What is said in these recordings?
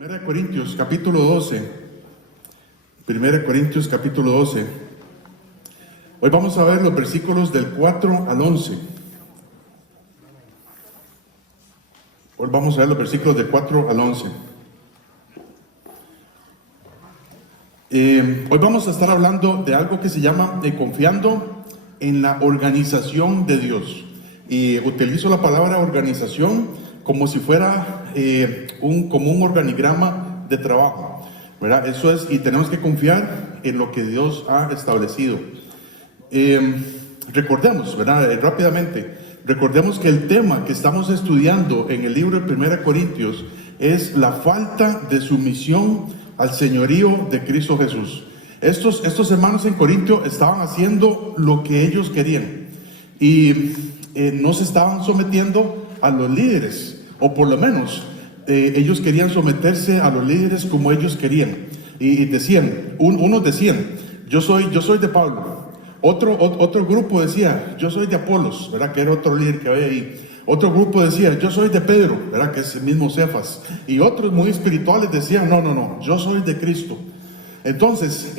Primera de Corintios, capítulo 12. Primera de Corintios, capítulo 12. Hoy vamos a ver los versículos del 4 al 11. Hoy vamos a ver los versículos del 4 al 11. Hoy vamos a estar hablando de algo que se llama confiando en la organización de Dios. Y utilizo la palabra organización como si fuera como un organigrama de trabajo, ¿verdad? Eso es, y tenemos que confiar en lo que Dios ha establecido. Recordemos, ¿verdad? Rápidamente, recordemos que el tema que estamos estudiando en el libro de 1 Corintios es la falta de sumisión al señorío de Cristo Jesús. Estos hermanos en Corintio estaban haciendo lo que ellos querían y no se estaban sometiendo a los líderes, o por lo menos ellos querían someterse a los líderes como ellos querían. Y decían, unos decían, yo soy de Pablo. Otro grupo decía, yo soy de Apolos, ¿verdad? Que era otro líder que había ahí. Otro grupo decía, yo soy de Pedro, ¿verdad? Que es el mismo Cefas. Y otros muy espirituales decían, no, yo soy de Cristo. Entonces,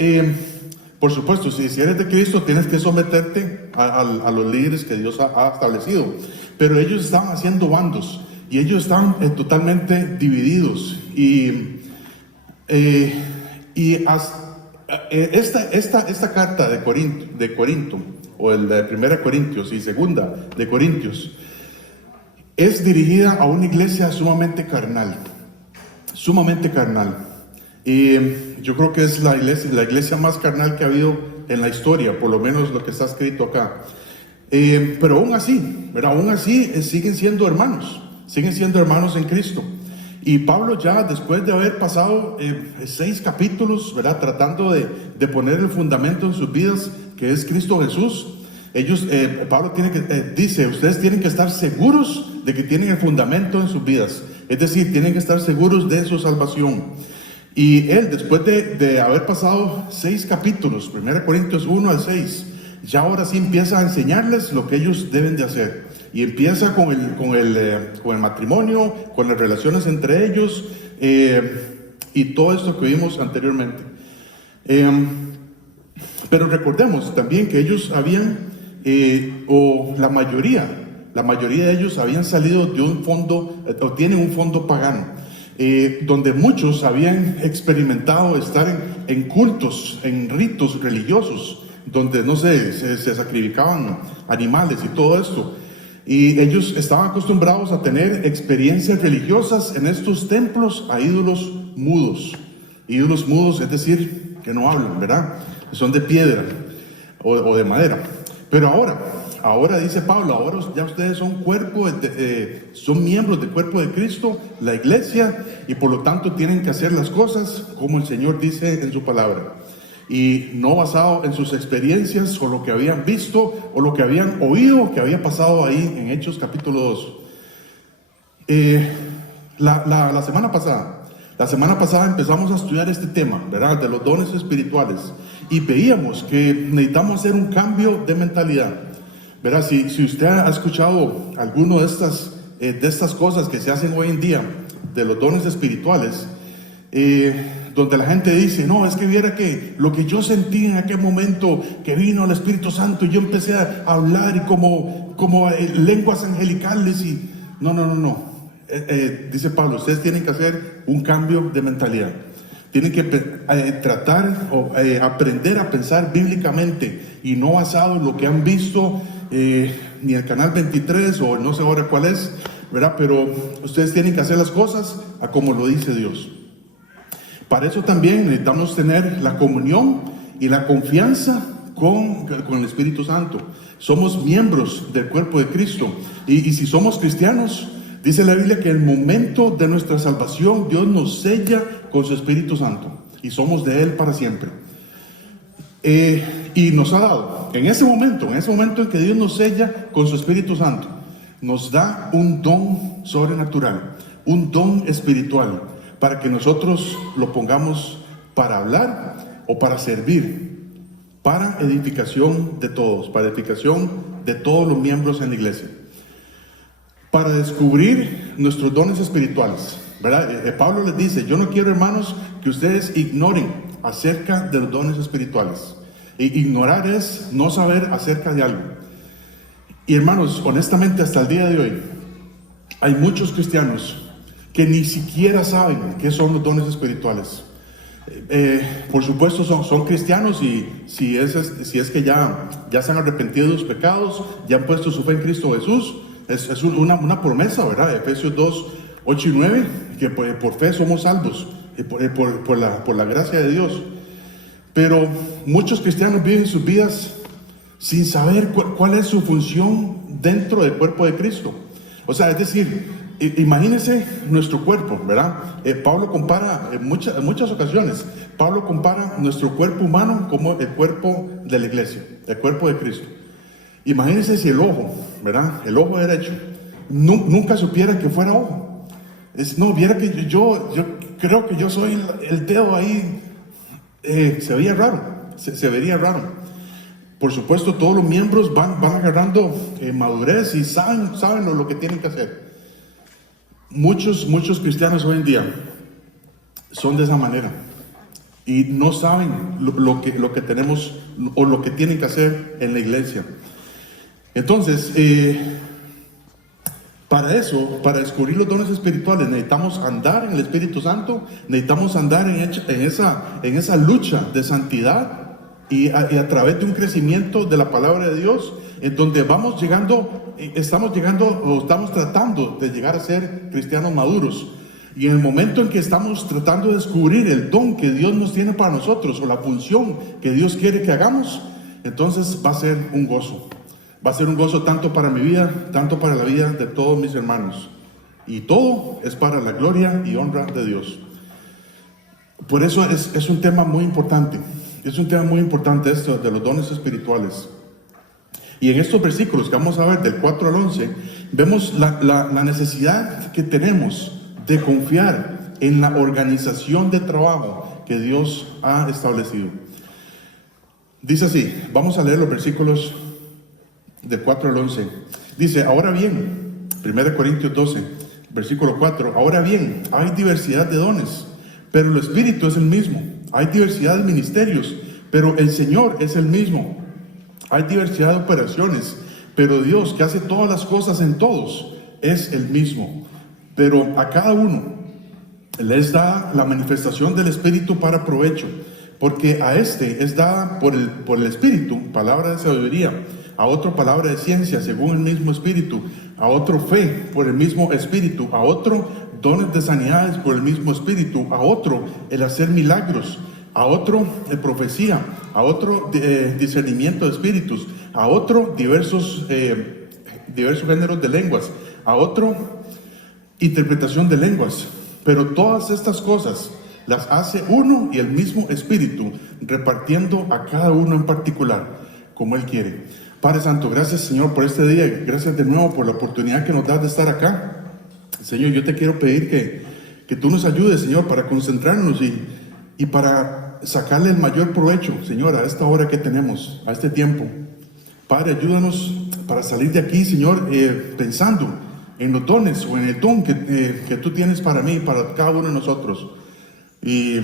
por supuesto, si eres de Cristo, tienes que someterte a los líderes que Dios ha establecido. Pero ellos estaban haciendo bandos y ellos estaban totalmente divididos. Esta carta de Corinto, o el de 1 Corintios y 2 de Corintios, es dirigida a una iglesia sumamente carnal. Y yo creo que es la iglesia más carnal que ha habido en la historia, por lo menos lo que está escrito acá. Pero aún así, ¿verdad? Siguen siendo hermanos en Cristo. Y Pablo, ya después de haber pasado 6 capítulos, ¿verdad? Tratando de poner el fundamento en sus vidas, que es Cristo Jesús, Pablo dice, ustedes tienen que estar seguros de que tienen el fundamento en sus vidas. Es decir, tienen que estar seguros de su salvación. Y él, después de haber pasado 6 capítulos, 1 Corintios 1 al 6, ya ahora sí empieza a enseñarles lo que ellos deben de hacer. Y empieza con el matrimonio, con las relaciones entre ellos, y todo esto que vimos anteriormente. Pero recordemos también que ellos habían, la mayoría de ellos habían salido de un fondo, o tienen un fondo pagano, donde muchos habían experimentado estar en cultos, en ritos religiosos, donde se sacrificaban animales y todo esto. Y ellos estaban acostumbrados a tener experiencias religiosas en estos templos a ídolos mudos. Ídolos mudos, es decir, que no hablan, ¿verdad? Son de piedra o de madera. Pero ahora dice Pablo, ahora ya ustedes son son miembros del cuerpo de Cristo, la iglesia, y por lo tanto tienen que hacer las cosas como el Señor dice en su palabra. Y no basado en sus experiencias o lo que habían visto o lo que habían oído que había pasado ahí en Hechos capítulo 2. La semana pasada empezamos a estudiar este tema, ¿verdad? De los dones espirituales, y veíamos que necesitamos hacer un cambio de mentalidad, ¿verdad? Si usted ha escuchado alguno de estas cosas que se hacen hoy en día de los dones espirituales, donde la gente dice, no, es que viera que lo que yo sentí en aquel momento que vino el Espíritu Santo y yo empecé a hablar y como lenguas angelicales y no. Dice Pablo, ustedes tienen que hacer un cambio de mentalidad. Tienen que tratar o aprender a pensar bíblicamente y no basado en lo que han visto ni el canal 23 o no sé ahora cuál es, ¿verdad? Pero ustedes tienen que hacer las cosas a como lo dice Dios. Para eso también necesitamos tener la comunión y la confianza con el Espíritu Santo. Somos miembros del cuerpo de Cristo. Y si somos cristianos, dice la Biblia que en el momento de nuestra salvación, Dios nos sella con su Espíritu Santo. Y somos de Él para siempre. Y nos ha dado, en ese momento en que Dios nos sella con su Espíritu Santo, nos da un don sobrenatural, un don espiritual, para que nosotros lo pongamos para hablar o para servir, para edificación de todos, para edificación de todos los miembros en la iglesia, para descubrir nuestros dones espirituales. ¿verdad? Pablo les dice, yo no quiero, hermanos, que ustedes ignoren acerca de los dones espirituales. Ignorar es no saber acerca de algo. Y hermanos, honestamente, hasta el día de hoy, hay muchos cristianos que ni siquiera saben qué son los dones espirituales. Por supuesto son cristianos, y si es que ya se han arrepentido de sus pecados, ya han puesto su fe en Cristo Jesús, es una promesa, ¿verdad? Efesios 2, 8 y 9, que por fe somos salvos, por la gracia de Dios. Pero muchos cristianos viven sus vidas sin saber cuál es su función dentro del cuerpo de Cristo. O sea, es decir, imagínense nuestro cuerpo, ¿verdad? Pablo compara en muchas ocasiones, Pablo compara nuestro cuerpo humano como el cuerpo de la iglesia, el cuerpo de Cristo. Imagínense si el ojo, ¿verdad? El ojo derecho, nunca supiera que fuera ojo. Viera que yo creo que yo soy el dedo ahí, se veía raro, se vería raro. Por supuesto, todos los miembros van agarrando madurez y saben lo que tienen que hacer. Muchos cristianos hoy en día son de esa manera y no saben lo que tenemos o lo que tienen que hacer en la iglesia. Entonces, para descubrir los dones espirituales, necesitamos andar en el Espíritu Santo, necesitamos andar en esa lucha de santidad y a través de un crecimiento de la palabra de Dios, en donde estamos tratando de llegar a ser cristianos maduros. Y en el momento en que estamos tratando de descubrir el don que Dios nos tiene para nosotros, o la función que Dios quiere que hagamos, entonces va a ser un gozo. Va a ser un gozo tanto para mi vida, tanto para la vida de todos mis hermanos. Y todo es para la gloria y honra de Dios. Por eso es un tema muy importante. Es un tema muy importante esto de los dones espirituales. Y en estos versículos que vamos a ver, del 4 al 11, vemos la necesidad que tenemos de confiar en la organización de trabajo que Dios ha establecido. Dice así, vamos a leer los versículos del 4 al 11. Dice, ahora bien, 1 Corintios 12, versículo 4, ahora bien, hay diversidad de dones, pero el Espíritu es el mismo. Hay diversidad de ministerios, pero el Señor es el mismo. Hay diversidad de operaciones, pero Dios, que hace todas las cosas en todos, es el mismo. Pero a cada uno les da la manifestación del Espíritu para provecho, porque a este es dada por el Espíritu palabra de sabiduría, a otro palabra de ciencia según el mismo Espíritu, a otro fe por el mismo Espíritu, a otro dones de sanidades por el mismo Espíritu, a otro el hacer milagros, a otro profecía, a otro discernimiento de espíritus, a otro diversos géneros de lenguas, a otro interpretación de lenguas. Pero todas estas cosas las hace uno y el mismo Espíritu, repartiendo a cada uno en particular, como Él quiere. Padre Santo, gracias, Señor, por este día. Gracias de nuevo por la oportunidad que nos das de estar acá. Señor, yo te quiero pedir que tú nos ayudes, Señor, para concentrarnos y para sacarle el mayor provecho, Señor, a esta hora que tenemos, a este tiempo. Padre, ayúdanos para salir de aquí, Señor, pensando en los dones o en el don que tú tienes para mí y para cada uno de nosotros. Y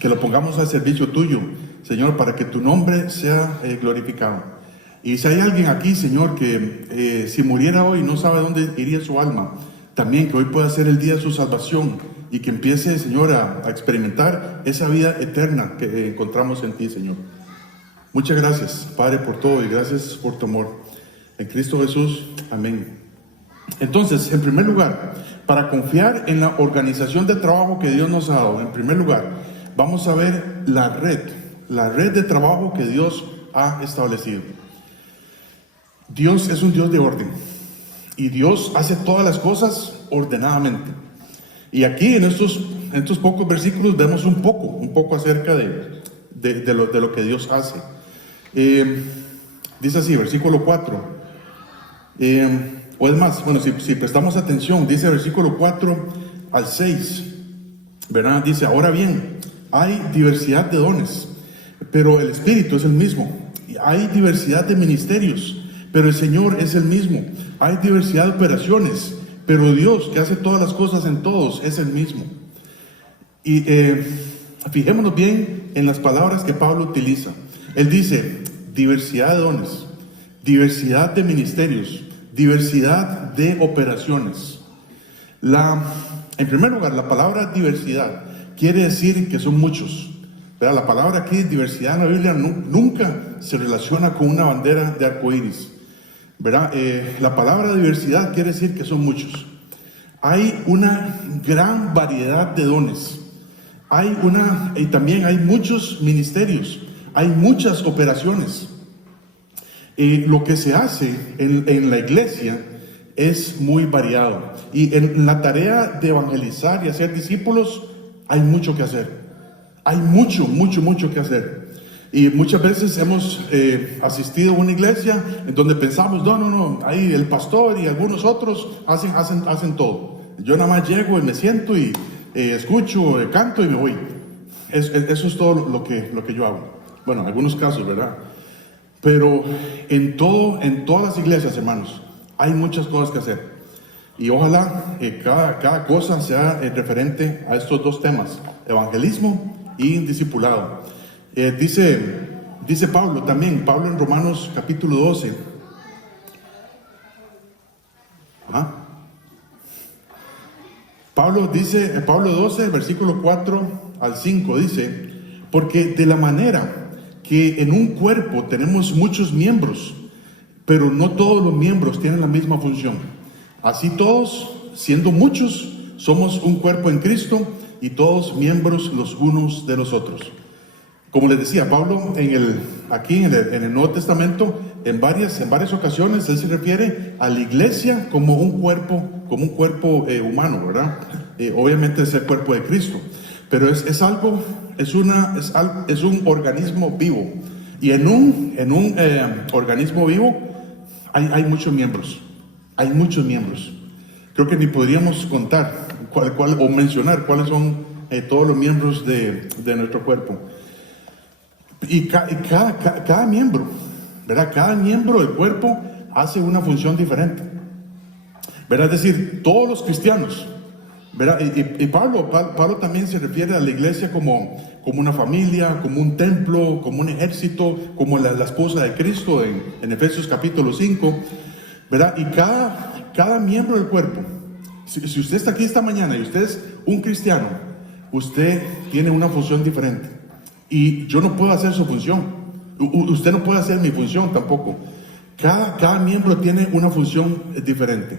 que lo pongamos al servicio tuyo, Señor, para que tu nombre sea glorificado. Y si hay alguien aquí, Señor, que si muriera hoy no sabe dónde iría su alma, también que hoy pueda ser el día de su salvación y que empiece, Señor, a experimentar esa vida eterna que encontramos en ti, Señor. Muchas gracias, Padre, por todo, y gracias por tu amor. En Cristo Jesús, amén. Entonces, en primer lugar, para confiar en la organización de trabajo que Dios nos ha dado, en primer lugar, vamos a ver la red de trabajo que Dios ha establecido. Dios es un Dios de orden. Y Dios hace todas las cosas ordenadamente. Y aquí en estos pocos versículos vemos un poco acerca de lo que Dios hace. Dice así, versículo 4. O es más, bueno, si prestamos atención, dice versículo 4 al 6. ¿Verdad? Dice, ahora bien, hay diversidad de dones, pero el Espíritu es el mismo. Hay diversidad de ministerios, pero el Señor es el mismo. Hay diversidad de operaciones, pero Dios, que hace todas las cosas en todos, es el mismo. Y fijémonos bien en las palabras que Pablo utiliza. Él dice, diversidad de dones, diversidad de ministerios, diversidad de operaciones. En primer lugar, la palabra diversidad quiere decir que son muchos. ¿Verdad? La palabra aquí, diversidad en la Biblia, nunca se relaciona con una bandera de arcoíris. ¿Verdad? La palabra diversidad quiere decir que son muchos. Hay una gran variedad de dones. Y también hay muchos ministerios. Hay muchas operaciones. Lo que se hace en la iglesia es muy variado. Y en la tarea de evangelizar y hacer discípulos hay mucho que hacer. Hay mucho que hacer. Y muchas veces hemos asistido a una iglesia en donde pensamos, no, ahí el pastor y algunos otros hacen todo. Yo nada más llego y me siento y escucho, canto y me voy. Eso es todo lo que yo hago. Bueno, en algunos casos, ¿verdad? Pero en todas las iglesias, hermanos, hay muchas cosas que hacer. Y ojalá cada cosa sea referente a estos dos temas, evangelismo y discipulado. Dice Pablo también, Pablo en Romanos capítulo 12. Pablo 12, versículo 4 al 5, dice, porque de la manera que en un cuerpo tenemos muchos miembros, pero no todos los miembros tienen la misma función. Así todos, siendo muchos, somos un cuerpo en Cristo y todos miembros los unos de los otros. Como les decía, Pablo aquí en el Nuevo Testamento, en varias ocasiones, él se refiere a la iglesia como un cuerpo humano, ¿verdad? Obviamente es el cuerpo de Cristo, pero es un organismo vivo. Y en un organismo vivo hay muchos miembros. Hay muchos miembros. Creo que ni podríamos contar o mencionar cuáles son todos los miembros de nuestro cuerpo. Y cada miembro, ¿verdad? Cada miembro del cuerpo hace una función diferente, ¿verdad? Es decir, todos los cristianos, ¿verdad? Y Pablo también se refiere a la iglesia como una familia, como un templo, como un ejército, como la esposa de Cristo en Efesios capítulo 5, ¿verdad? Y cada miembro del cuerpo, si usted está aquí esta mañana y usted es un cristiano, usted tiene una función diferente. Y yo no puedo hacer su función. Usted no puede hacer mi función tampoco. Cada miembro tiene una función diferente.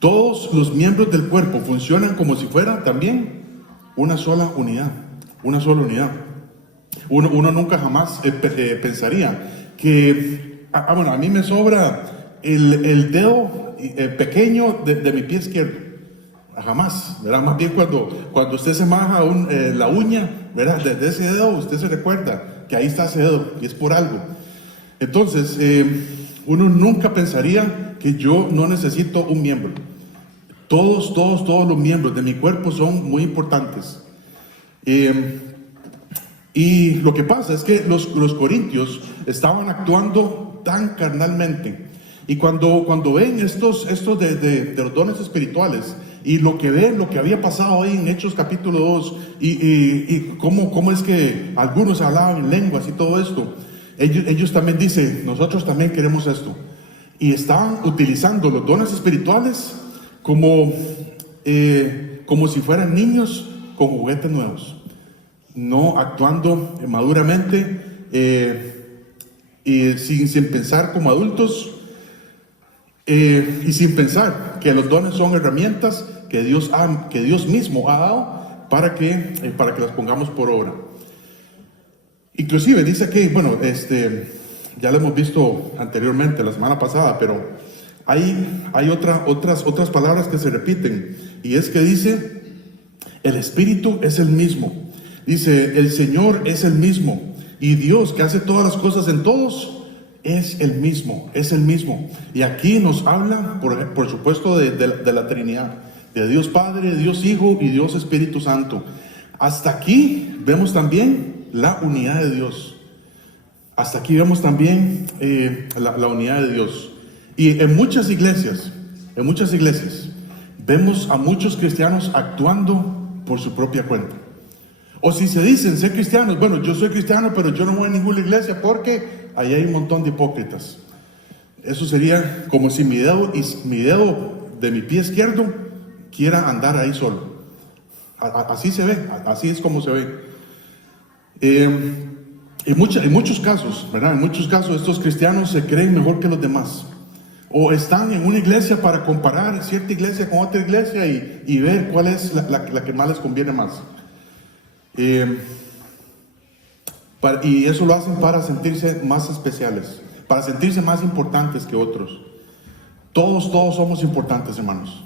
Todos los miembros del cuerpo funcionan como si fuera también una sola unidad. Una sola unidad. Uno nunca jamás pensaría que, bueno, a mí me sobra el dedo pequeño de mi pie izquierdo. Jamás, ¿verdad? Más bien cuando usted se maja la uña, ¿verdad? De ese dedo, usted se recuerda que ahí está ese dedo y es por algo. Entonces, uno nunca pensaría que yo no necesito un miembro. Todos los miembros de mi cuerpo son muy importantes. Y lo que pasa es que los corintios estaban actuando tan carnalmente. Y cuando ven estos de los dones espirituales, y lo que había pasado ahí en Hechos capítulo 2, y cómo es que algunos hablaban en lenguas y todo esto, ellos también dicen, nosotros también queremos esto. Y estaban utilizando los dones espirituales como si fueran niños con juguetes nuevos, no actuando maduramente y sin pensar como adultos. Y sin pensar que los dones son herramientas que Dios mismo ha dado para que las pongamos por obra. Inclusive dice que, bueno, ya lo hemos visto anteriormente, la semana pasada, pero hay otras palabras que se repiten, y es que dice, el Espíritu es el mismo. Dice, el Señor es el mismo, y Dios que hace todas las cosas en todos, es el mismo. Y aquí nos habla, por supuesto, de la Trinidad, de Dios Padre, Dios Hijo y Dios Espíritu Santo. Hasta aquí vemos también la unidad de Dios. Hasta aquí vemos también la unidad de Dios. Y en muchas iglesias, vemos a muchos cristianos actuando por su propia cuenta. O si se dicen ser cristianos, bueno, yo soy cristiano, pero yo no voy a ninguna iglesia porque ahí hay un montón de hipócritas. Eso sería como si mi dedo de mi pie izquierdo quiera andar ahí solo. Así se ve, así es como se ve. En muchos casos, ¿verdad? En muchos casos estos cristianos se creen mejor que los demás. O están en una iglesia para comparar cierta iglesia con otra iglesia y ver cuál es la que más les conviene más. Y eso lo hacen para sentirse más especiales, para sentirse más importantes que otros. Todos somos importantes, hermanos.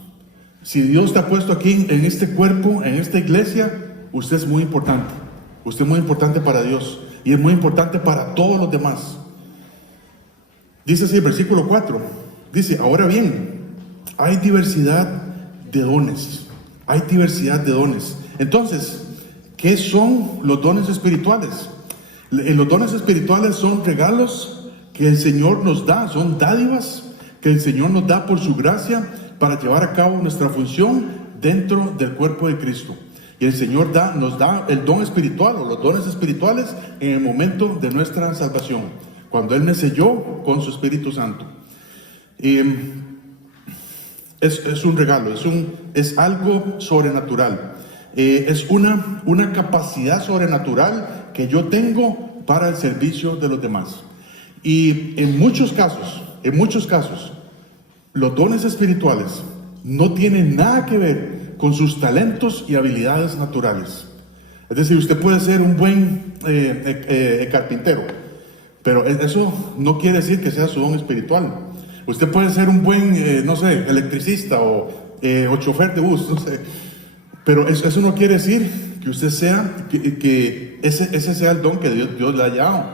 Si Dios te ha puesto aquí en este cuerpo, en esta iglesia, usted es muy importante. Usted es muy importante para Dios y es muy importante para todos los demás. Dice así el versículo 4. Dice, ahora bien, hay diversidad de dones. Hay diversidad de dones. Entonces, ¿qué son los dones espirituales? Los dones espirituales son regalos que el Señor nos da, son dádivas que el Señor nos da por su gracia para llevar a cabo nuestra función dentro del cuerpo de Cristo. Y el Señor nos da el don espiritual o los dones espirituales en el momento de nuestra salvación, cuando Él me selló con su Espíritu Santo. Es un regalo, es algo sobrenatural. Es una capacidad sobrenatural que yo tengo para el servicio de los demás. Y en muchos casos, los dones espirituales no tienen nada que ver con sus talentos y habilidades naturales. Es decir, usted puede ser un buen carpintero, pero eso no quiere decir que sea su don espiritual. Usted puede ser un buen, electricista o chofer de bus, no sé. Pero eso no quiere decir que usted sea, que ese sea el don que Dios le ha dado.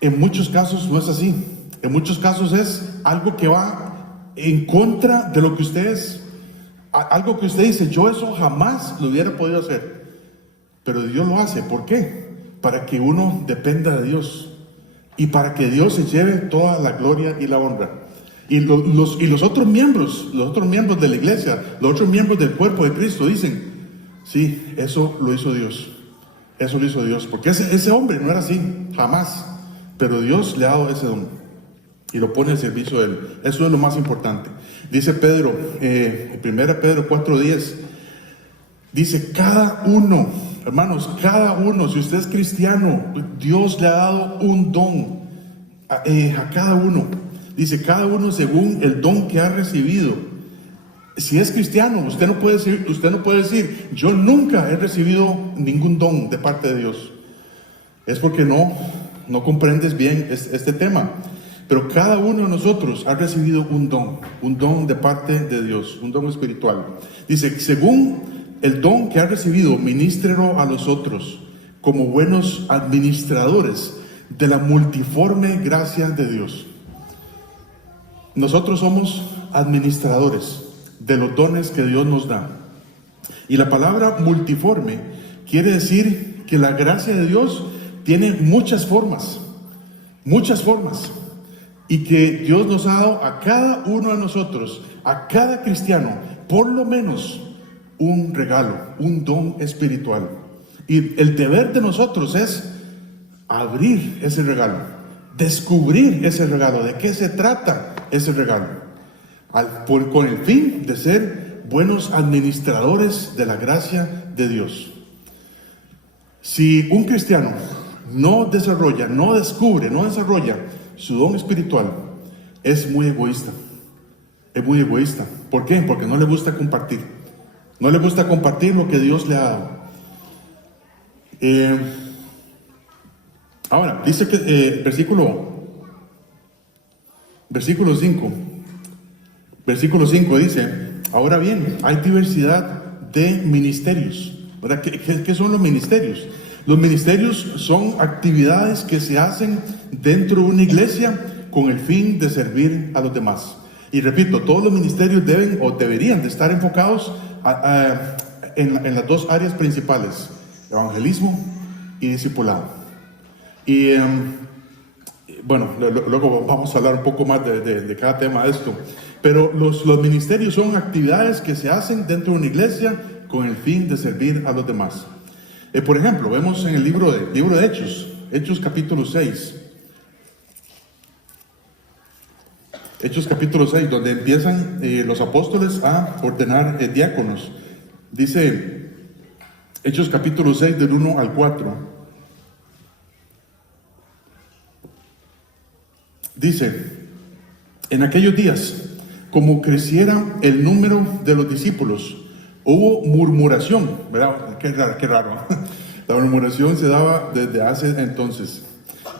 En muchos casos no es así. En muchos casos es algo que va en contra de lo que usted es. Algo que usted dice, yo eso jamás lo hubiera podido hacer. Pero Dios lo hace. ¿Por qué? Para que uno dependa de Dios. Y para que Dios se lleve toda la gloria y la honra. Y los otros miembros de la iglesia, los otros miembros del cuerpo de Cristo dicen, sí, eso lo hizo Dios. Eso lo hizo Dios. Porque ese hombre no era así, jamás. Pero Dios le ha dado ese don. Y lo pone al servicio de Él. Eso es lo más importante. Dice Pedro, 1 Pedro 4:10. Dice, cada uno, hermanos, cada uno, si usted es cristiano, Dios le ha dado un don a cada uno. Dice, cada uno según el don que ha recibido. Si es cristiano, usted no puede decir, yo nunca he recibido ningún don de parte de Dios. Es porque no comprendes bien este tema. Pero cada uno de nosotros ha recibido un don de parte de Dios, un don espiritual. Dice, según el don que ha recibido, ministrelo a los otros, como buenos administradores de la multiforme gracia de Dios. Nosotros somos administradores de los dones que Dios nos da. Y la palabra multiforme quiere decir que la gracia de Dios tiene muchas formas. Y que Dios nos ha dado a cada uno de nosotros, a cada cristiano, por lo menos un regalo, un don espiritual. Y el deber de nosotros es abrir ese regalo, descubrir ese regalo, de qué se trata ese regalo, con el fin de ser buenos administradores de la gracia de Dios. Si un cristiano no desarrolla su don espiritual, es muy egoísta. ¿Por qué? Porque no le gusta compartir. No le gusta compartir lo que Dios le ha dado. Ahora, dice que versículo 5 dice, ahora bien, hay diversidad de ministerios. ¿Verdad? ¿Qué son los ministerios? Los ministerios son actividades que se hacen dentro de una iglesia con el fin de servir a los demás. Y repito, todos los ministerios deberían de estar enfocados en las dos áreas principales, evangelismo y discipulado. Y Bueno, luego vamos a hablar un poco más de cada tema de esto. Pero los ministerios son actividades que se hacen dentro de una iglesia con el fin de servir a los demás. Por ejemplo, vemos en el libro de Hechos capítulo 6. Hechos capítulo 6, donde empiezan los apóstoles a ordenar diáconos. Dice Hechos capítulo 6 del 1 al 4. Dice, en aquellos días, como creciera el número de los discípulos, hubo murmuración, ¿verdad? Qué raro. La murmuración se daba desde hace entonces.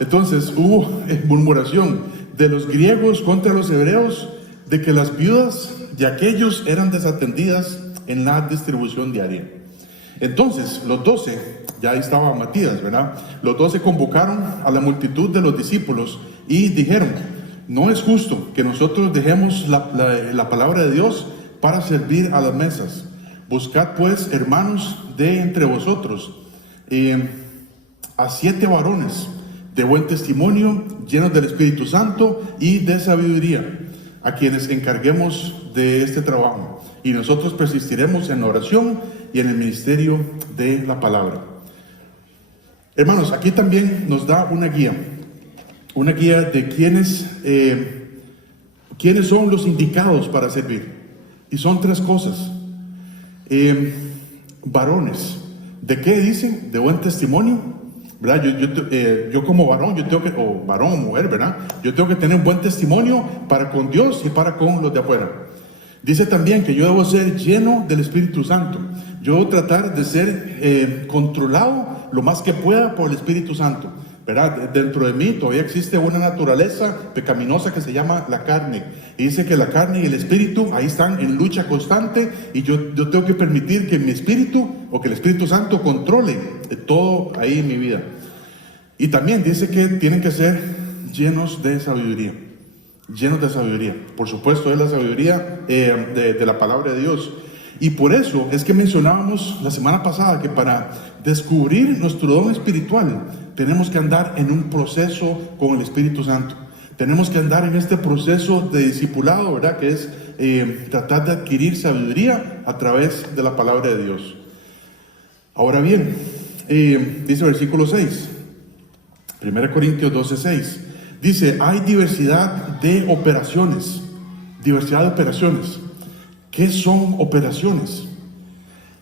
Entonces hubo murmuración de los griegos contra los hebreos, de que las viudas de aquellos eran desatendidas en la distribución diaria. Entonces los 12, ya ahí estaba Matías, ¿verdad? Los 12 convocaron a la multitud de los discípulos y dijeron, no es justo que nosotros dejemos la palabra de Dios para servir a las mesas. Buscad pues, hermanos, de entre vosotros a 7 varones de buen testimonio, llenos del Espíritu Santo y de sabiduría, a quienes encarguemos de este trabajo, y nosotros persistiremos en la oración y en el ministerio de la palabra. Hermanos, aquí también nos da una guía de quiénes son los indicados para servir, y son 3 cosas. Varones, ¿de qué dicen? De buen testimonio, ¿verdad? Yo como varón, o varón o mujer, ¿verdad? Yo tengo que tener un buen testimonio para con Dios y para con los de afuera. Dice también que yo debo ser lleno del Espíritu Santo. Yo debo tratar de ser controlado lo más que pueda por el Espíritu Santo, ¿verdad? Dentro de mí todavía existe una naturaleza pecaminosa que se llama la carne. Y dice que la carne y el espíritu ahí están en lucha constante, y yo tengo que permitir que mi espíritu, o que el Espíritu Santo controle todo ahí en mi vida. Y también dice que tienen que ser llenos de sabiduría. Llenos de sabiduría. Por supuesto, es la sabiduría de la palabra de Dios. Y por eso es que mencionábamos la semana pasada que para descubrir nuestro don espiritual tenemos que andar en un proceso con el Espíritu Santo. Tenemos que andar en este proceso de discipulado, ¿verdad? Que es tratar de adquirir sabiduría a través de la palabra de Dios. Ahora bien, dice el versículo 6, 1 Corintios 12:6. Dice, hay diversidad de operaciones. Diversidad de operaciones. ¿Qué son operaciones?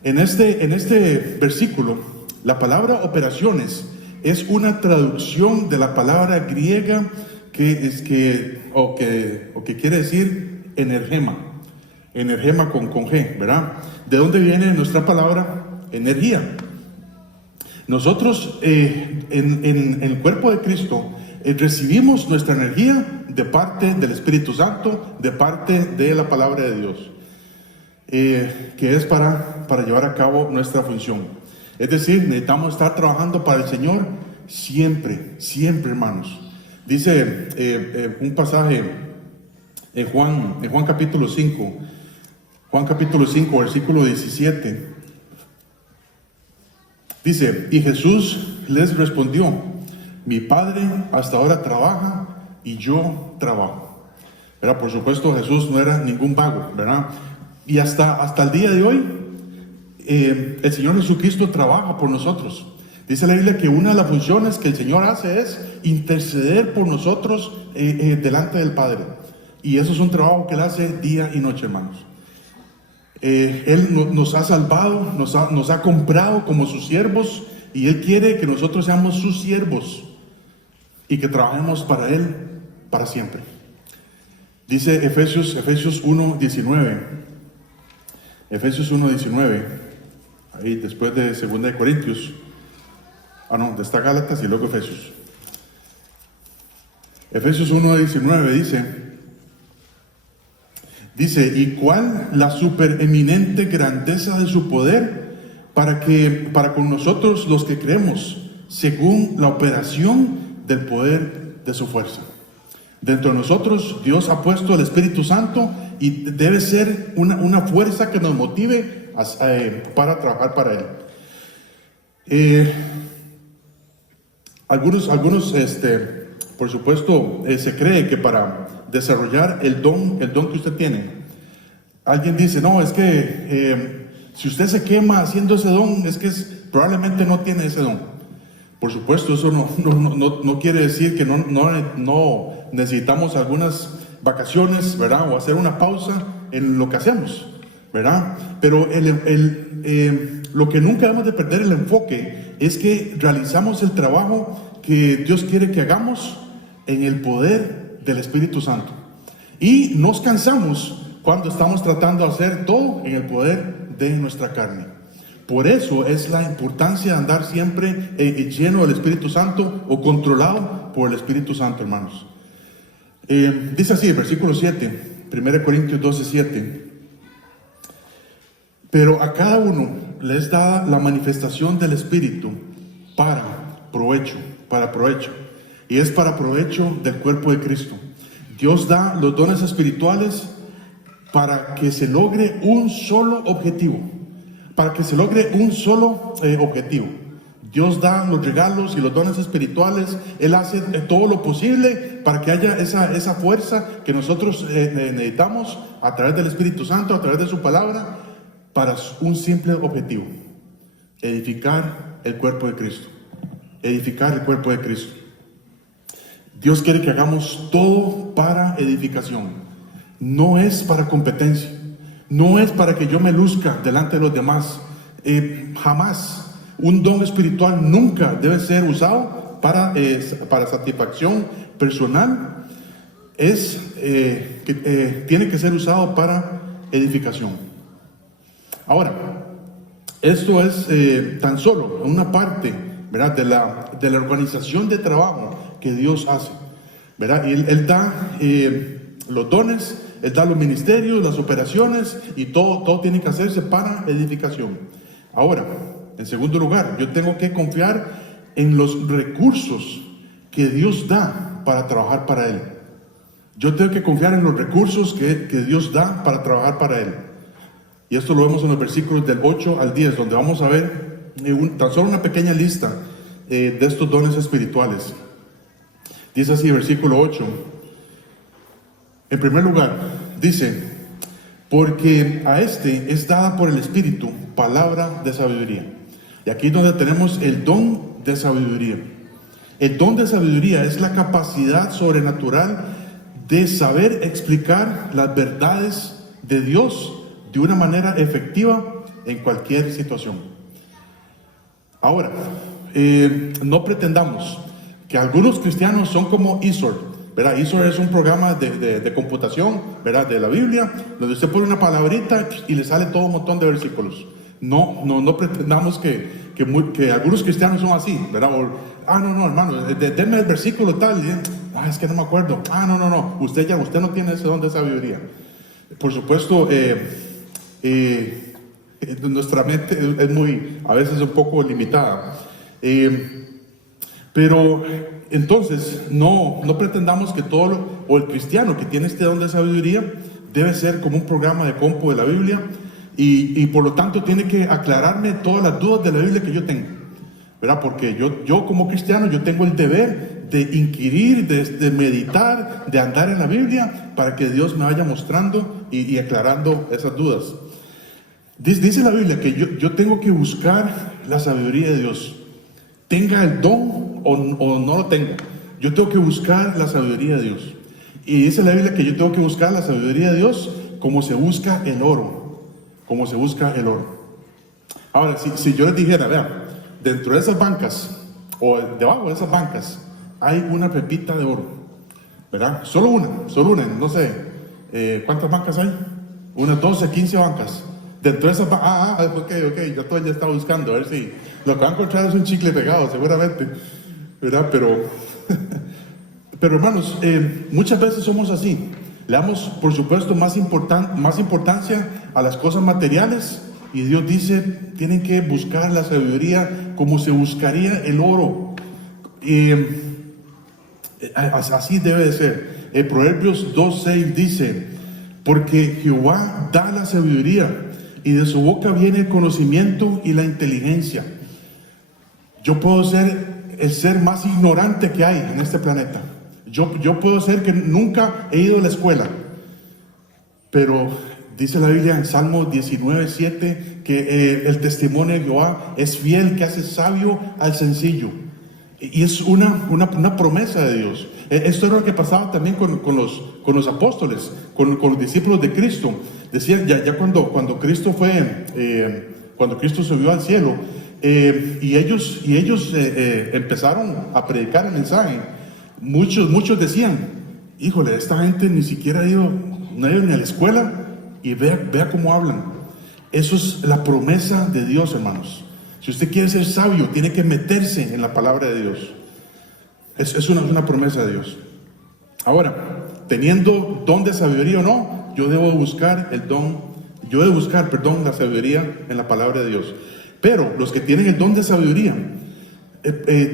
En este versículo, la palabra operaciones es una traducción de la palabra griega que quiere decir energema. Energema con G, ¿verdad? ¿De dónde viene nuestra palabra energía? Nosotros en el cuerpo de Cristo recibimos nuestra energía de parte del Espíritu Santo, de parte de la palabra de Dios, que es para llevar a cabo nuestra función. Es decir, necesitamos estar trabajando para el Señor siempre, hermanos. Dice un pasaje en Juan capítulo 5, versículo 17. Dice, y Jesús les respondió, mi Padre hasta ahora trabaja y yo trabajo. ¿Verdad? Por supuesto, Jesús no era ningún vago, ¿verdad? Y hasta el día de hoy, el Señor Jesucristo trabaja por nosotros. Dice la Biblia que una de las funciones que el Señor hace es interceder por nosotros delante del Padre. Y eso es un trabajo que Él hace día y noche, hermanos. Él nos ha salvado, nos ha comprado como sus siervos, y Él quiere que nosotros seamos sus siervos y que trabajemos para Él para siempre. Dice Efesios 1:19. Efesios 1:19. Ahí después de 2 de Corintios. Está Gálatas y luego Efesios. Efesios 1:19 dice, y cuál la supereminente grandeza de su poder para con nosotros los que creemos, según la operación del poder de su fuerza. Dentro de nosotros Dios ha puesto el Espíritu Santo, y debe ser una fuerza que nos motive para trabajar para Él. Algunos por supuesto, se cree que para desarrollar el don que usted tiene, alguien dice, no, es que si usted se quema haciendo ese don, es que probablemente no tiene ese don. Por supuesto, eso no quiere decir que no necesitamos algunas vacaciones, ¿verdad? O hacer una pausa en lo que hacemos, ¿verdad? Pero lo que nunca debemos de perder el enfoque es que realizamos el trabajo que Dios quiere que hagamos en el poder del Espíritu Santo. Y nos cansamos cuando estamos tratando de hacer todo en el poder de nuestra carne. Por eso es la importancia de andar siempre lleno del Espíritu Santo o controlado por el Espíritu Santo, hermanos. Dice así, el versículo 7, 1 Corintios 12, 7. Pero a cada uno les da la manifestación del Espíritu para provecho. Y es para provecho del cuerpo de Cristo. Dios da los dones espirituales para que se logre un solo objetivo. Dios da los regalos y los dones espirituales. Él hace todo lo posible para que haya esa fuerza que nosotros necesitamos a través del Espíritu Santo, a través de su palabra, para un simple objetivo: edificar el cuerpo de Cristo. Dios quiere que hagamos todo para edificación. No es para competencia. No es para que yo me luzca delante de los demás. Jamás. Un don espiritual nunca debe ser usado para satisfacción personal. Tiene que ser usado para edificación. Ahora, esto es tan solo una parte, ¿verdad?, de la organización de trabajo que Dios hace, ¿verdad? Y Él da los dones, Él da los ministerios, las operaciones, y todo tiene que hacerse para edificación. Ahora, en segundo lugar, yo tengo que confiar en los recursos que Dios da para trabajar para Él. Yo tengo que confiar en los recursos que Dios da para trabajar para Él. Y esto lo vemos en los versículos del 8 al 10, donde vamos a ver tan solo una pequeña lista de estos dones espirituales. Dice así, versículo 8. En primer lugar, dice: porque a este es dada por el Espíritu palabra de sabiduría. Y aquí es donde tenemos el don de sabiduría. El don de sabiduría es la capacidad sobrenatural de saber explicar las verdades de Dios de una manera efectiva en cualquier situación. Ahora, no pretendamos que algunos cristianos son como Isor, ¿verdad? Isor es un programa de computación, ¿verdad?, de la Biblia, donde usted pone una palabrita y le sale todo un montón de versículos. No pretendamos que algunos cristianos son así, ¿verdad? No, hermano, denme el versículo tal. Es que no me acuerdo. No. Usted no tiene ese don de sabiduría. Por supuesto, nuestra mente es a veces un poco limitada. Pero entonces no pretendamos que o el cristiano que tiene este don de sabiduría debe ser como un programa de compu de la Biblia y por lo tanto tiene que aclararme todas las dudas de la Biblia que yo tengo, ¿verdad? Porque yo como cristiano yo tengo el deber de inquirir, de meditar, de andar en la Biblia para que Dios me vaya mostrando y aclarando esas dudas. Dice la Biblia que yo tengo que buscar la sabiduría de Dios, tenga el don o no lo tenga. Yo tengo que buscar la sabiduría de Dios. Y dice la Biblia que yo tengo que buscar la sabiduría de Dios como se busca el oro. Ahora, si yo les dijera, vean, dentro de esas bancas o debajo de esas bancas hay una pepita de oro, ¿verdad? Solo una, no sé, ¿cuántas bancas hay? Unas 12, 15 bancas. Dentro de esas ok, yo todavía estaba buscando a ver si lo que va a encontrar es un chicle pegado, seguramente, ¿verdad? Pero hermanos, muchas veces somos así. Le damos, por supuesto, más importancia a las cosas materiales, y Dios dice, tienen que buscar la sabiduría como se buscaría el oro. Así debe de ser. Proverbios 2:6 dice: porque Jehová da la sabiduría, y de su boca viene el conocimiento y la inteligencia. Yo puedo ser el ser más ignorante que hay en este planeta, Yo puedo ser que nunca he ido a la escuela, pero dice la Biblia en Salmo 19:7 que el testimonio de Jehová es fiel, que hace sabio al sencillo. Y es una promesa de Dios. Esto era lo que pasaba también con los apóstoles, con los discípulos de Cristo. Decían, ya cuando Cristo cuando Cristo subió al cielo, y ellos empezaron a predicar el mensaje, muchos decían, híjole, esta gente ni siquiera no ha ido ni a la escuela, y vea cómo hablan. Eso es la promesa de Dios, hermanos. Si usted quiere ser sabio, tiene que meterse en la palabra de Dios. Es una promesa de Dios. Ahora, teniendo don de sabiduría o no, yo debo buscar la sabiduría en la palabra de Dios. Pero los que tienen el don de sabiduría,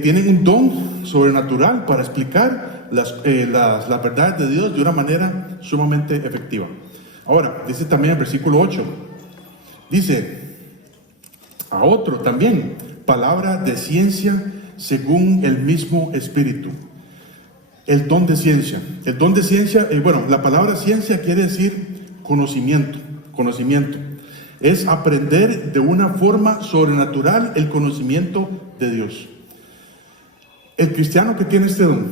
tienen un don sobrenatural para explicar las verdades de Dios de una manera sumamente efectiva. Ahora, dice también el versículo 8, dice, a otro también, palabra de ciencia según el mismo Espíritu. El don de ciencia. El don de ciencia, la palabra ciencia quiere decir conocimiento. Es aprender de una forma sobrenatural el conocimiento de Dios. El cristiano que tiene este don,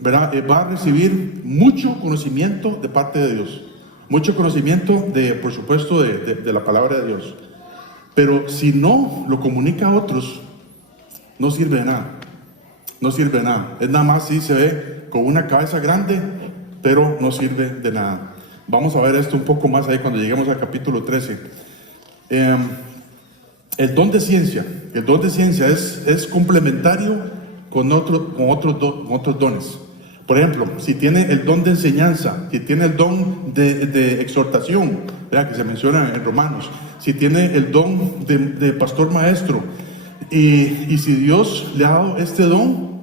¿verdad? Va a recibir mucho conocimiento de parte de Dios. Mucho conocimiento por supuesto, de la palabra de Dios. Pero si no lo comunica a otros, no sirve de nada. No sirve de nada. Es nada más si se ve con una cabeza grande, pero no sirve de nada. Vamos a ver esto un poco más ahí cuando lleguemos al capítulo 13. El don de ciencia es complementario con otros dones. Por ejemplo, si tiene el don de enseñanza, si tiene el don de exhortación, ¿verdad? Que se menciona en Romanos, si tiene el don de pastor maestro, y si Dios le ha dado este don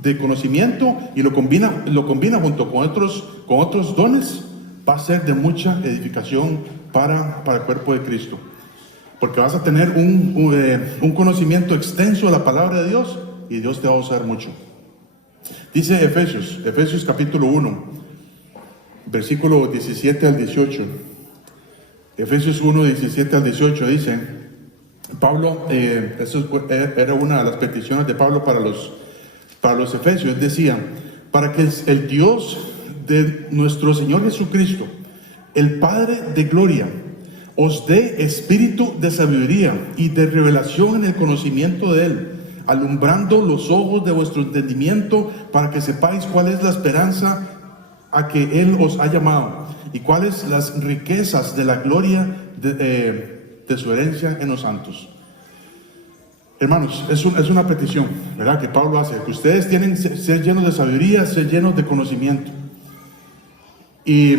de conocimiento y lo combina junto con otros dones, va a ser de mucha edificación para el cuerpo de Cristo. Porque vas a tener un conocimiento extenso de la palabra de Dios y Dios te va a usar mucho. Dice Efesios capítulo 1, versículo 17 al 18. Efesios 1, 17 al 18 dice, Pablo, eso era una de las peticiones de Pablo para los efesios. Decía, para que el Dios de nuestro Señor Jesucristo, el Padre de gloria, os dé espíritu de sabiduría y de revelación en el conocimiento de Él, alumbrando los ojos de vuestro entendimiento, para que sepáis cuál es la esperanza a que Él os ha llamado y cuáles las riquezas de la gloria de su herencia en los santos. Hermanos, es una petición, ¿verdad?, que Pablo hace, que ustedes tienen que ser llenos de sabiduría, ser llenos de conocimiento. Y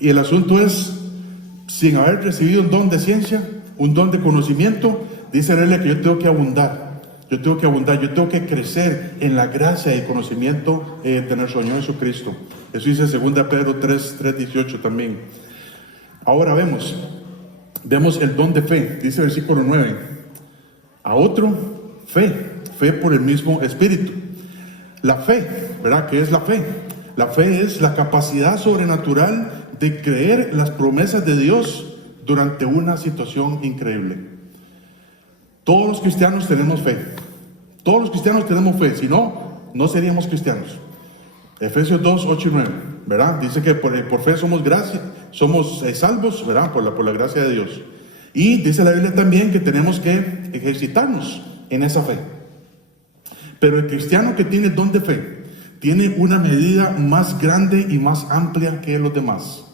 el asunto es, sin haber recibido un don de ciencia, un don de conocimiento, dice la Biblia que yo tengo que abundar, yo tengo que crecer en la gracia y conocimiento de nuestro Señor Jesucristo. Eso dice 2 Pedro 3:18 también. Ahora vemos el don de fe, dice el versículo 9. A otro, fe por el mismo Espíritu. La fe, ¿verdad? ¿Qué es la fe? La fe es la capacidad sobrenatural de creer las promesas de Dios durante una situación increíble. Todos los cristianos tenemos fe. Todos los cristianos tenemos fe. Si no, no seríamos cristianos. Efesios 2, 8 y 9, ¿verdad? Dice que por fe somos salvos, ¿verdad? Por la gracia de Dios. Y dice la Biblia también que tenemos que ejercitarnos en esa fe. Pero el cristiano que tiene don de fe tiene una medida más grande y más amplia que los demás.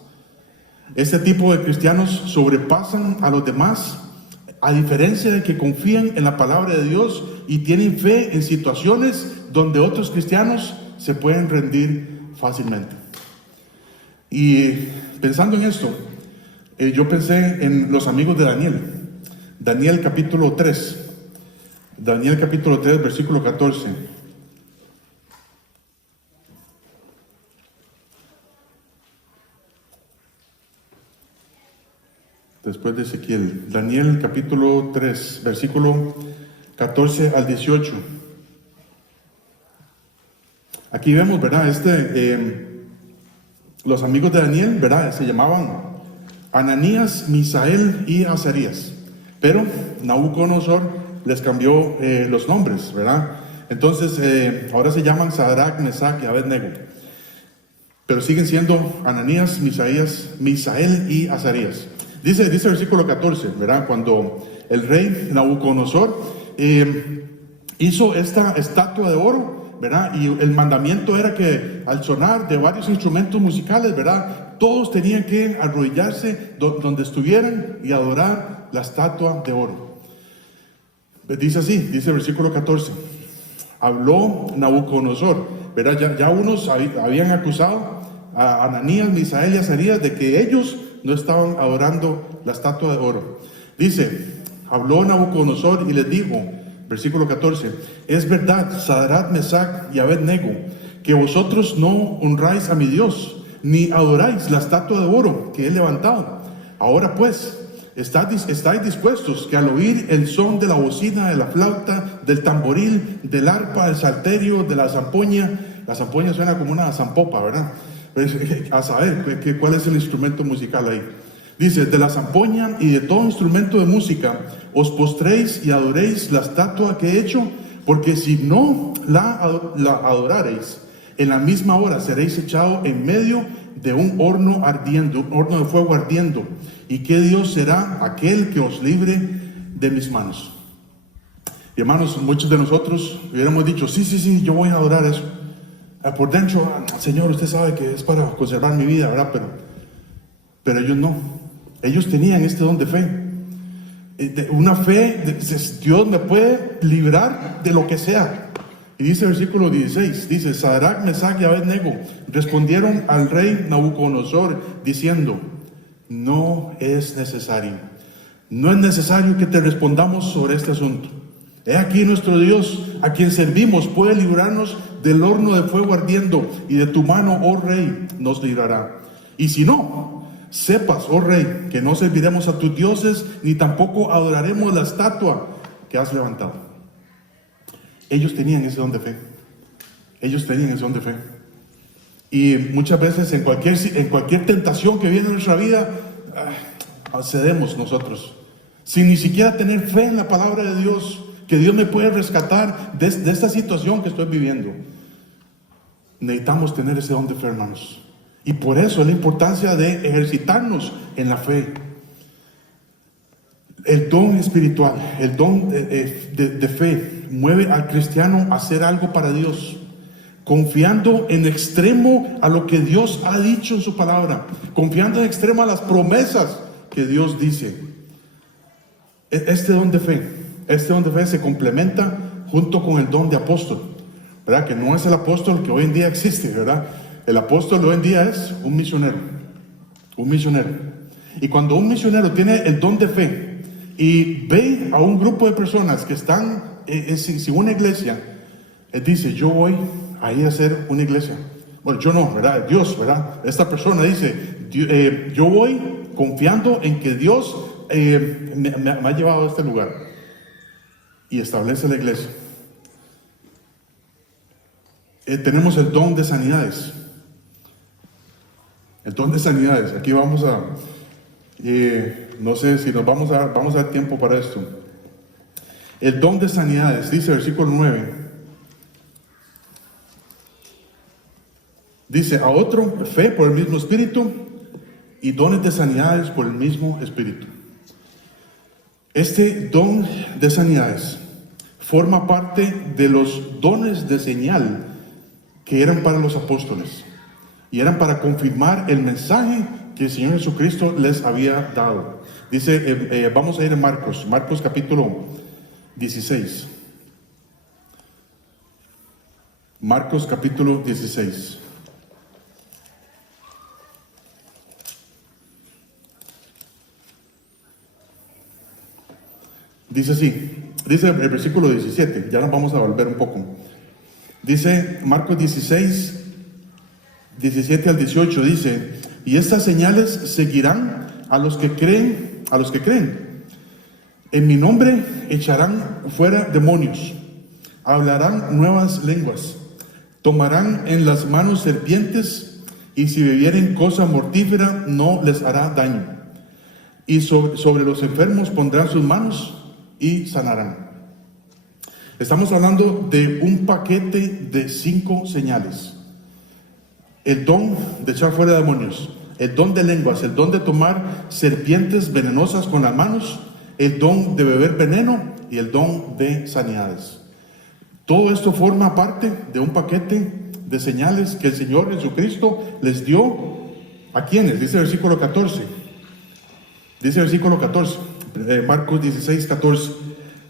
Este tipo de cristianos sobrepasan a los demás, a diferencia de que confían en la palabra de Dios y tienen fe en situaciones donde otros cristianos se pueden rendir fácilmente. Y pensando en esto, yo pensé en los amigos de Daniel. Daniel capítulo 3, versículo 14. Después de Ezequiel, Daniel capítulo 3, versículo 14 al 18. Aquí vemos, ¿verdad? Los amigos de Daniel, ¿verdad? Se llamaban Ananías, Misael y Azarías. Pero Nabucodonosor les cambió los nombres, ¿verdad? Entonces, ahora se llaman Sadrach, Mesach y Abednego. Pero siguen siendo Ananías, Misael y Azarías. Dice el versículo 14, ¿verdad? Cuando el rey Nabucodonosor hizo esta estatua de oro, ¿verdad? Y el mandamiento era que al sonar de varios instrumentos musicales, ¿verdad? Todos tenían que arrodillarse donde estuvieran y adorar la estatua de oro. Dice así, dice el versículo 14. Habló Nabucodonosor, ¿verdad? Ya unos habían acusado a Ananías, Misael y Azarías de que ellos no estaban adorando la estatua de oro. Dice, habló Nabucodonosor y les dijo, versículo 14, es verdad, Sadrach, Mesach y Abednego, que vosotros no honráis a mi Dios, ni adoráis la estatua de oro que he levantado. Ahora pues, estáis dispuestos que al oír el son de la bocina, de la flauta, del tamboril, del arpa, del salterio, de la zampoña suena como una zampopa, ¿verdad? A saber cuál es el instrumento musical ahí. Dice, de la zampoña y de todo instrumento de música, os postréis y adoréis la estatua que he hecho, porque si no la adorareis, en la misma hora seréis echados en medio de un horno ardiendo, un horno de fuego ardiendo. ¿Y qué Dios será aquel que os libre de mis manos? Y hermanos, muchos de nosotros hubiéramos dicho, sí, yo voy a adorar eso. Por dentro, Señor, usted sabe que es para conservar mi vida, ¿verdad? Pero ellos no. Ellos tenían este don de fe. Una fe, Dios me puede librar de lo que sea. Y dice el versículo 16, dice, Sadrach, Mesach y Abednego respondieron al rey Nabucodonosor diciendo, no es necesario que te respondamos sobre este asunto. He aquí nuestro Dios, a quien servimos, puede librarnos del horno de fuego ardiendo, y de tu mano, oh rey, nos librará. Y si no, sepas, oh rey, que no serviremos a tus dioses, ni tampoco adoraremos la estatua que has levantado. Ellos tenían ese don de fe. Y muchas veces en cualquier tentación que viene en nuestra vida, cedemos nosotros, sin ni siquiera tener fe en la palabra de Dios, que Dios me puede rescatar de esta situación que estoy viviendo. Necesitamos tener ese don de fe, hermanos. Y por eso es la importancia de ejercitarnos en la fe. El don espiritual, el don de fe, mueve al cristiano a hacer algo para Dios, confiando en extremo a lo que Dios ha dicho en su palabra, confiando en extremo a las promesas que Dios dice. Este don de fe se complementa junto con el don de apóstol, ¿verdad? Que no es el apóstol que hoy en día existe, ¿verdad? El apóstol de hoy en día es un misionero. Y cuando un misionero tiene el don de fe y ve a un grupo de personas que están sin una iglesia, él dice, yo voy a ir a hacer una iglesia. Bueno, yo no, ¿verdad? Dios, ¿verdad? Esta persona dice, yo voy confiando en que Dios me ha llevado a este lugar, y establece la iglesia. Tenemos el don de sanidades. Aquí vamos a, no sé si vamos a dar tiempo para esto. El don de sanidades, dice el versículo 9. Dice, a otro fe por el mismo Espíritu, y dones de sanidades por el mismo Espíritu. Este don de sanidades forma parte de los dones de señal que eran para los apóstoles y eran para confirmar el mensaje que el Señor Jesucristo les había dado. Dice, vamos a ir a Marcos capítulo 16. Marcos capítulo 16. Dice así, dice el versículo 17, ya nos vamos a volver un poco. Dice Marcos 16, 17 al 18, dice, y estas señales seguirán a los que creen. En mi nombre echarán fuera demonios, hablarán nuevas lenguas, Tomarán en las manos serpientes, y si bebieren cosa mortífera no les hará daño. Y sobre los enfermos pondrán sus manos y sanarán. Estamos hablando de un paquete de 5 señales. El don de echar fuera demonios, el don de lenguas, el don de tomar serpientes venenosas con las manos, el don de beber veneno y el don de sanidades. Todo esto forma parte de un paquete de señales que el Señor Jesucristo les dio a quienes, dice el versículo 14. Dice el versículo 14, Marcos 16, 14.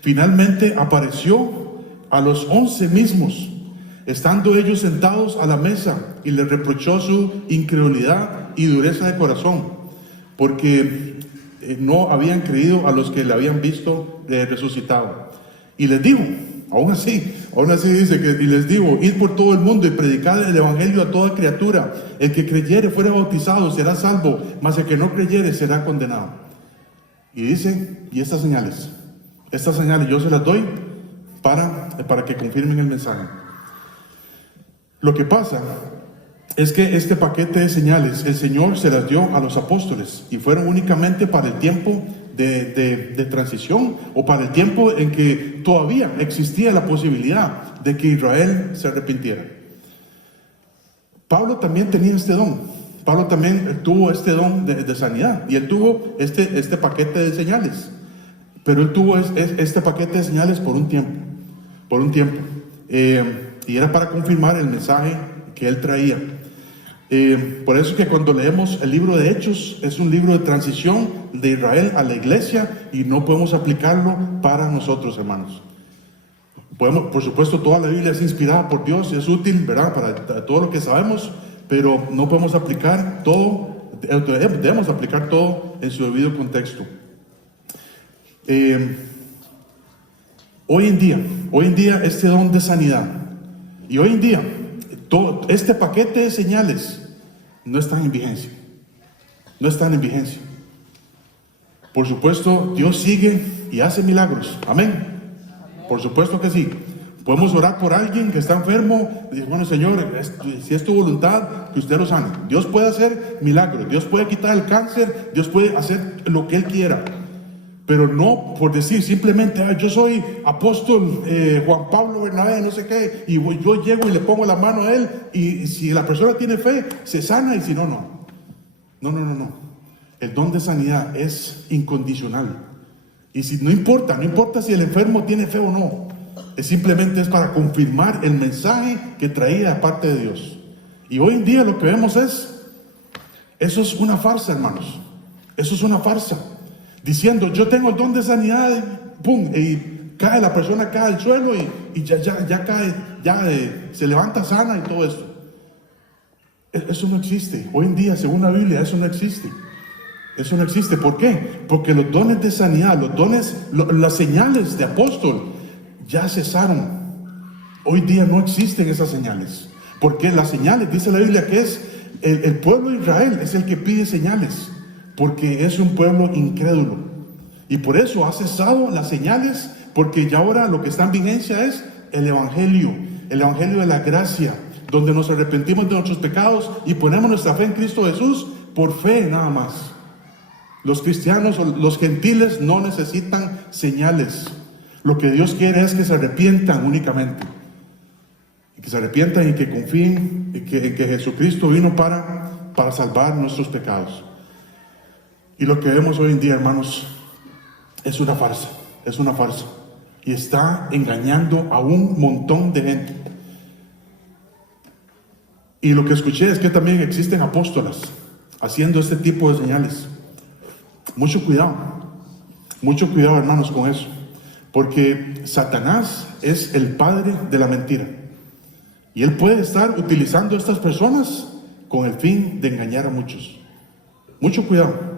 Finalmente apareció a los 11 mismos, estando ellos sentados a la mesa, y les reprochó su incredulidad y dureza de corazón, porque no habían creído a los que le habían visto resucitado. Y les dijo, aún así dice que, y les digo, id por todo el mundo y predicad el evangelio a toda criatura. El que creyere fuera bautizado será salvo, mas el que no creyere será condenado. Y dice, y estas señales yo se las doy para que confirmen el mensaje. Lo que pasa es que este paquete de señales el Señor se las dio a los apóstoles, y fueron únicamente para el tiempo de transición, o para el tiempo en que todavía existía la posibilidad de que Israel se arrepintiera. Pablo también tenía este don. Pablo también tuvo este don de sanidad, y él tuvo este paquete de señales, pero él tuvo este paquete de señales por un tiempo, y era para confirmar el mensaje que él traía. Por eso es que cuando leemos el libro de Hechos, es un libro de transición de Israel a la iglesia, y no podemos aplicarlo para nosotros, hermanos. Por supuesto, toda la Biblia es inspirada por Dios, es útil, ¿verdad?, para todo lo que sabemos, pero no podemos aplicar todo, debemos aplicar todo en su debido contexto. Hoy en día este don de sanidad, y hoy en día todo este paquete de señales no están en vigencia. Por supuesto, Dios sigue y hace milagros. Amén. Por supuesto que sí. Podemos orar por alguien que está enfermo y decir, bueno, Señor, si es tu voluntad, que usted lo sane. Dios puede hacer milagros, Dios puede quitar el cáncer, Dios puede hacer lo que Él quiera. Pero no por decir simplemente, yo soy apóstol Juan Pablo Bernabé, no sé qué, y yo llego y le pongo la mano a él, y si la persona tiene fe, se sana, y si no, no. No. El don de sanidad es incondicional. Y si no importa si el enfermo tiene fe o no, simplemente es para confirmar el mensaje que traía de parte de Dios. Y hoy en día lo que vemos eso es una farsa, hermanos. Eso es una farsa. Diciendo, yo tengo el don de sanidad, pum, y cae la persona, cae al suelo, y ya cae, se levanta sana y todo esto. Eso no existe. Hoy en día, según la Biblia, eso no existe. Eso no existe. ¿Por qué? Porque los dones de sanidad, las señales de apóstol ya cesaron. Hoy día no existen esas señales. Porque las señales, dice la Biblia, que es el pueblo de Israel es el que pide señales, porque es un pueblo incrédulo. Y por eso ha cesado las señales, porque ya ahora lo que está en vigencia es el evangelio de la gracia, donde nos arrepentimos de nuestros pecados y ponemos nuestra fe en Cristo Jesús por fe nada más. Los cristianos o los gentiles no necesitan señales. Lo que Dios quiere es que se arrepientan únicamente, y que se arrepientan y que confíen en que Jesucristo vino para salvar nuestros pecados. Y lo que vemos hoy en día, hermanos, es una farsa, y está engañando a un montón de gente. Y lo que escuché es que también existen apóstolas haciendo este tipo de señales. Mucho cuidado, hermanos, con eso, porque Satanás es el padre de la mentira, y él puede estar utilizando a estas personas con el fin de engañar a muchos. Mucho cuidado.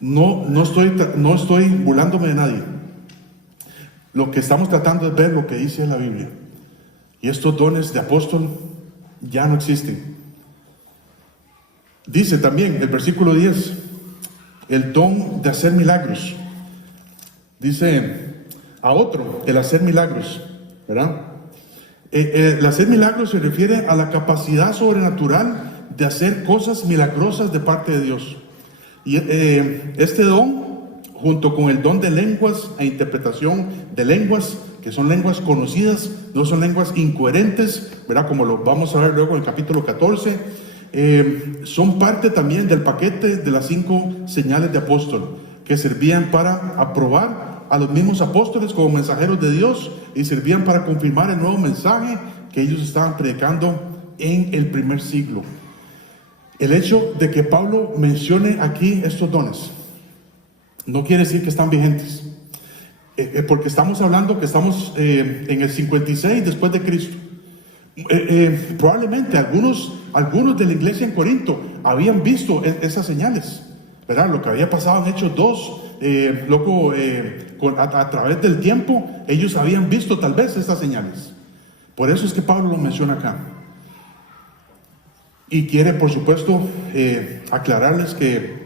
No estoy burlándome de nadie. Lo que estamos tratando es ver lo que dice la Biblia. Y estos dones de apóstol ya no existen. Dice también el versículo 10, el don de hacer milagros. Dice a otro, el hacer milagros, ¿verdad? El hacer milagros se refiere a la capacidad sobrenatural de hacer cosas milagrosas de parte de Dios. Y este don, junto con el don de lenguas e interpretación de lenguas, que son lenguas conocidas, no son lenguas incoherentes, ¿verdad? Como lo vamos a ver luego en el capítulo 14, son parte también del paquete de las 5 señales de apóstol, que servían para aprobar a los mismos apóstoles como mensajeros de Dios y servían para confirmar el nuevo mensaje que ellos estaban predicando en el primer siglo. El hecho de que Pablo mencione aquí estos dones no quiere decir que están vigentes, porque estamos hablando que estamos en el 56 después de Cristo. Probablemente algunos de la iglesia en Corinto habían visto esas señales, ¿verdad? Lo que había pasado en Hechos 2, luego a través del tiempo ellos habían visto tal vez estas señales. Por eso es que Pablo lo menciona acá. Y quiere, por supuesto, aclararles que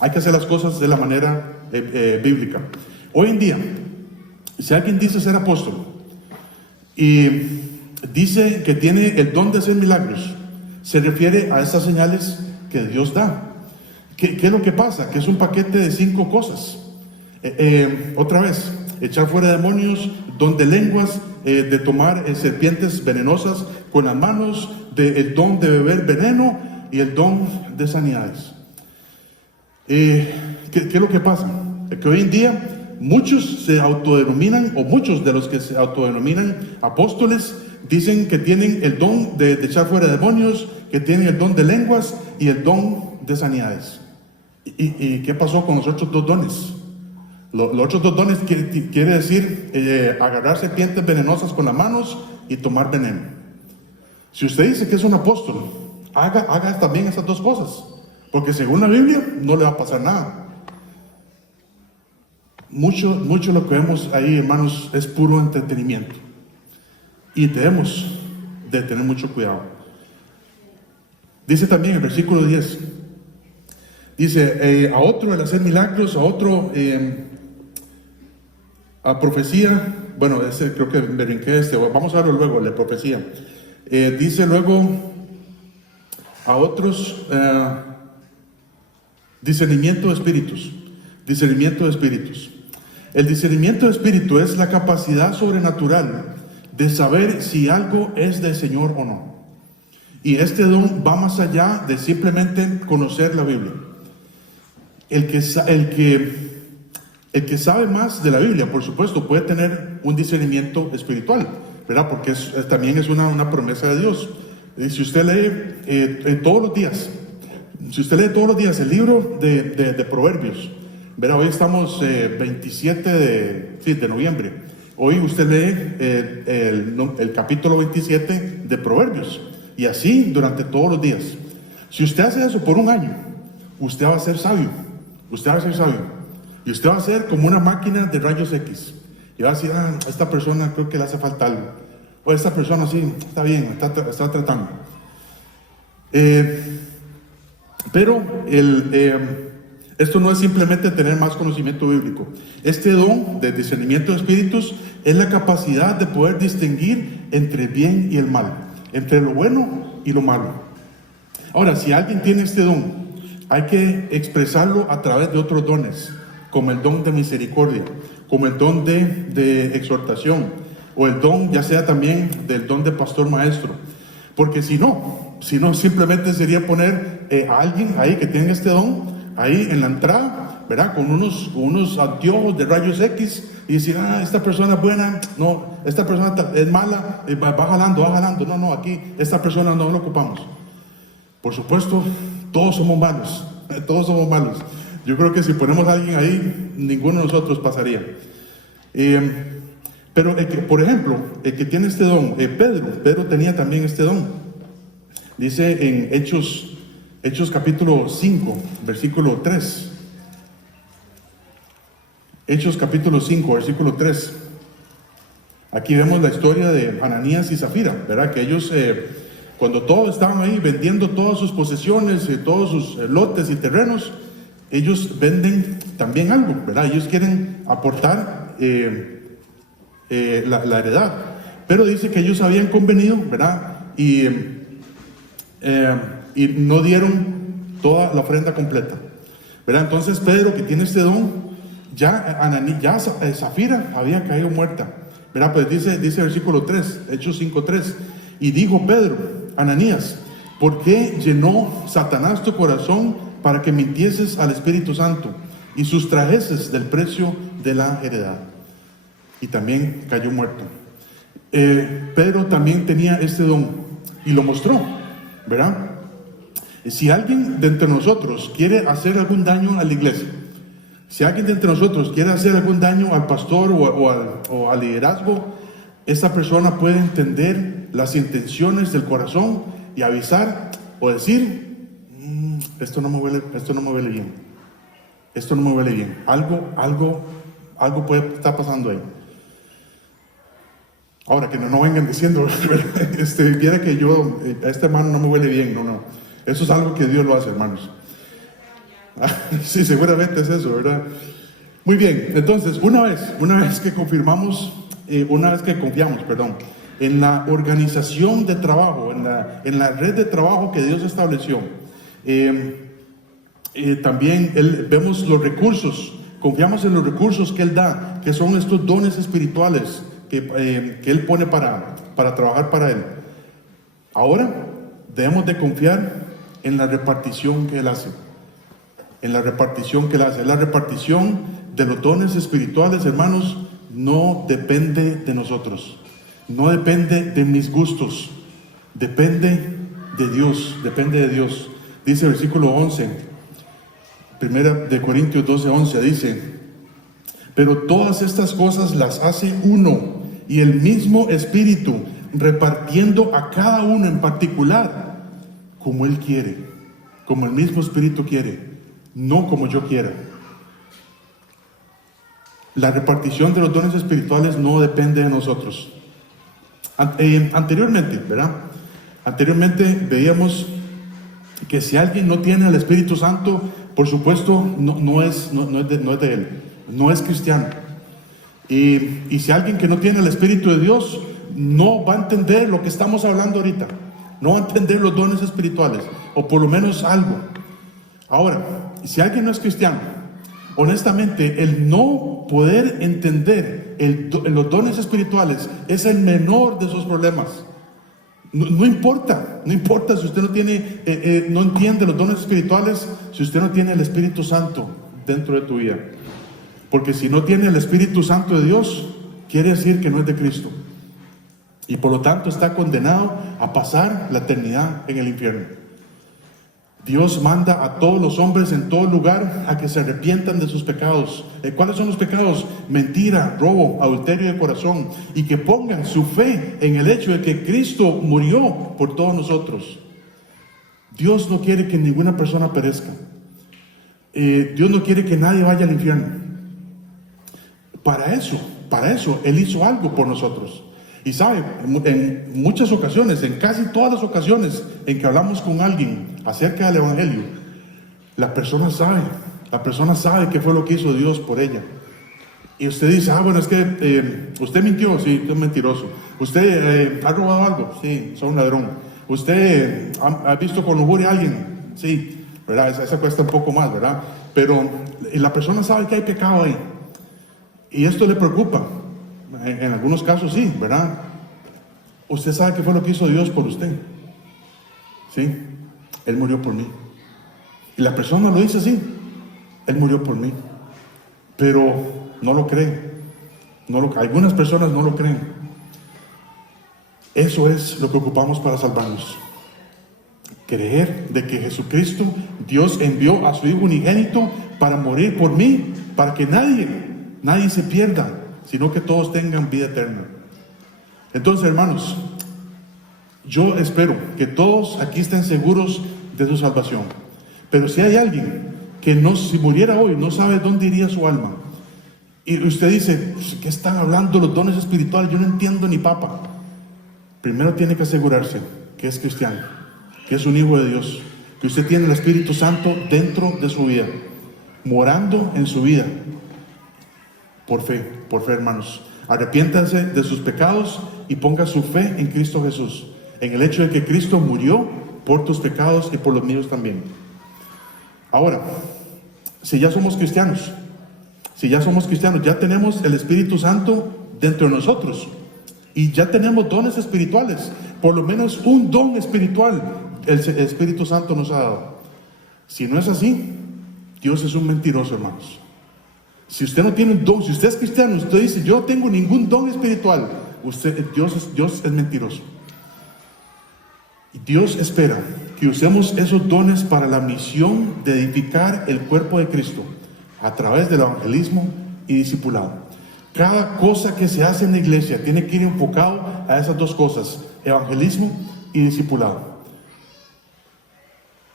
hay que hacer las cosas de la manera bíblica. Hoy en día, si alguien dice ser apóstol y dice que tiene el don de hacer milagros, se refiere a esas señales que Dios da. ¿Qué es lo que pasa? Que es un paquete de 5 cosas. Otra vez, echar fuera demonios, don de lenguas, de tomar serpientes venenosas con las manos, el don de beber veneno y el don de sanidades. ¿Qué es lo que pasa? Que hoy en día muchos se autodenominan, o muchos de los que se autodenominan apóstoles, dicen que tienen el don de echar fuera demonios, que tienen el don de lenguas y el don de sanidades. ¿Y qué pasó con los otros 2 dones? Los otros 2 dones quiere decir agarrar serpientes venenosas con las manos y tomar veneno. Si usted dice que es un apóstol, haga también esas 2 cosas, porque según la Biblia no le va a pasar nada. Mucho lo que vemos ahí, hermanos, es puro entretenimiento, y debemos de tener mucho cuidado. Dice también el versículo 10, dice, a otro el hacer milagros, a otro a profecía. Bueno, ese creo que me brinqué vamos a verlo luego, la profecía. Dice luego a otros discernimiento de espíritus. Discernimiento de espíritus. El discernimiento de espíritu es la capacidad sobrenatural de saber si algo es del Señor o no. Y este don va más allá de simplemente conocer la Biblia. El que sabe más de la Biblia, por supuesto, puede tener un discernimiento espiritual, ¿verdad? Porque también es una promesa de Dios. Si usted lee todos los días, el libro de Proverbios, ¿verdad? Hoy estamos 27 de noviembre. Hoy usted lee el capítulo 27 de Proverbios, y así durante todos los días. Si usted hace eso por un año, usted va a ser sabio. Usted va a ser sabio. Y usted va a ser como una máquina de rayos X. Y va a decir, a esta persona creo que le hace falta algo. O esta persona sí, está bien, está tratando. Pero esto no es simplemente tener más conocimiento bíblico. Este don de discernimiento de espíritus es la capacidad de poder distinguir entre el bien y el mal, entre lo bueno y lo malo. Ahora, si alguien tiene este don, hay que expresarlo a través de otros dones, como el don de misericordia, como el don de exhortación, o el don ya sea también del don de pastor maestro. Porque si no simplemente sería poner a alguien ahí que tenga este don ahí en la entrada, ¿verdad? Con unos anteojos de rayos X, y decir, esta persona es buena, no, esta persona es mala, va jalando. No, aquí esta persona no lo ocupamos. Por supuesto, todos somos malos. Yo creo que si ponemos a alguien ahí, ninguno de nosotros pasaría. Pero por ejemplo, el que tiene este don, Pedro tenía también este don. Dice en Hechos capítulo 5, versículo 3. Hechos capítulo 5, versículo 3. Aquí vemos la historia de Ananías y Zafira, ¿verdad? Que ellos, cuando todos estaban ahí vendiendo todas sus posesiones, todos sus lotes y terrenos, ellos venden también algo, ¿verdad? Ellos quieren aportar la heredad. Pero dice que ellos habían convenido, ¿verdad? Y no dieron toda la ofrenda completa, ¿verdad? Entonces Pedro, que tiene este don, ya Zafira había caído muerta, ¿verdad? Pues dice versículo 3, Hechos 5:3, y dijo Pedro, Ananías, ¿por qué llenó Satanás tu corazón para que mintieses al Espíritu Santo y sustrajeses del precio de la heredad? Y también cayó muerto. Pedro también tenía este don y lo mostró, ¿verdad? Si alguien de entre nosotros quiere hacer algún daño a la iglesia, si alguien de entre nosotros quiere hacer algún daño al pastor o al liderazgo, esa persona puede entender las intenciones del corazón y avisar o decir, esto no me huele bien, esto no me huele bien, algo puede estar pasando ahí. Ahora, que no vengan diciendo, viera que a este hermano no me huele bien, no, eso es algo que Dios lo hace, hermanos. Sí, seguramente es eso, ¿verdad? Muy bien, entonces, una vez que confiamos, en la organización de trabajo, en la red de trabajo que Dios estableció, también vemos los recursos, confiamos en los recursos que Él da, que son estos dones espirituales que Él pone para trabajar para Él. Ahora debemos de confiar en la repartición que Él hace. La repartición de los dones espirituales, hermanos, no depende de nosotros, no depende de mis gustos, depende de Dios. Dice el versículo 11, 1 Corintios 12:11, dice, pero todas estas cosas las hace uno y el mismo Espíritu, repartiendo a cada uno en particular como Él quiere, como el mismo Espíritu quiere, no como yo quiera. La repartición de los dones espirituales no depende de nosotros. Anteriormente, ¿verdad? Anteriormente veíamos que si alguien no tiene al Espíritu Santo, por supuesto no es de Él, no es cristiano. Y si alguien que no tiene el Espíritu de Dios, no va a entender lo que estamos hablando ahorita, no va a entender los dones espirituales, o por lo menos algo. Ahora, si alguien no es cristiano, honestamente, el no poder entender los dones espirituales es el menor de sus problemas. No importa si usted no entiende los dones espirituales, si usted no tiene el Espíritu Santo dentro de tu vida. Porque si no tiene el Espíritu Santo de Dios, quiere decir que no es de Cristo. Y por lo tanto está condenado a pasar la eternidad en el infierno. Dios manda a todos los hombres en todo lugar a que se arrepientan de sus pecados. ¿Cuáles son los pecados? Mentira, robo, adulterio de corazón. Y que pongan su fe en el hecho de que Cristo murió por todos nosotros. Dios no quiere que ninguna persona perezca. Dios no quiere que nadie vaya al infierno. Para eso Él hizo algo por nosotros. Y sabe, en muchas ocasiones, en casi todas las ocasiones en que hablamos con alguien acerca del Evangelio, la persona sabe qué fue lo que hizo Dios por ella. Y usted dice, bueno, es que usted mintió, sí, usted es mentiroso. Usted ha robado algo, sí, soy un ladrón. Usted ha visto con lujuria a alguien, sí, ¿verdad? Esa cuesta un poco más, ¿verdad? Pero la persona sabe que hay pecado ahí. Y esto le preocupa. En algunos casos sí, ¿verdad? Usted sabe qué fue lo que hizo Dios por usted. Sí, Él murió por mí. Y la persona lo dice así, Él murió por mí. Pero no lo cree. Algunas personas no lo creen. Eso es lo que ocupamos para salvarnos. Creer de que Jesucristo, Dios envió a su Hijo unigénito para morir por mí, para que nadie se pierda, sino que todos tengan vida eterna. Entonces, hermanos, yo espero que todos aquí estén seguros de su salvación. Pero si hay alguien que si muriera hoy, no sabe dónde iría su alma, y usted dice, ¿qué están hablando los dones espirituales? Yo no entiendo ni papa. Primero tiene que asegurarse que es cristiano, que es un hijo de Dios, que usted tiene el Espíritu Santo dentro de su vida, morando en su vida. Por fe, hermanos. Arrepiéntase de sus pecados y ponga su fe en Cristo Jesús, en el hecho de que Cristo murió por tus pecados y por los míos también. Ahora, si ya somos cristianos, ya tenemos el Espíritu Santo dentro de nosotros y ya tenemos dones espirituales, por lo menos un don espiritual el Espíritu Santo nos ha dado. Si no es así, Dios es un mentiroso, hermanos. Si usted no tiene un don, si usted es cristiano, usted dice, yo no tengo ningún don espiritual, Dios es mentiroso. Y Dios espera que usemos esos dones para la misión de edificar el cuerpo de Cristo a través del evangelismo y discipulado. Cada cosa que se hace en la iglesia tiene que ir enfocado a esas dos cosas, evangelismo y discipulado.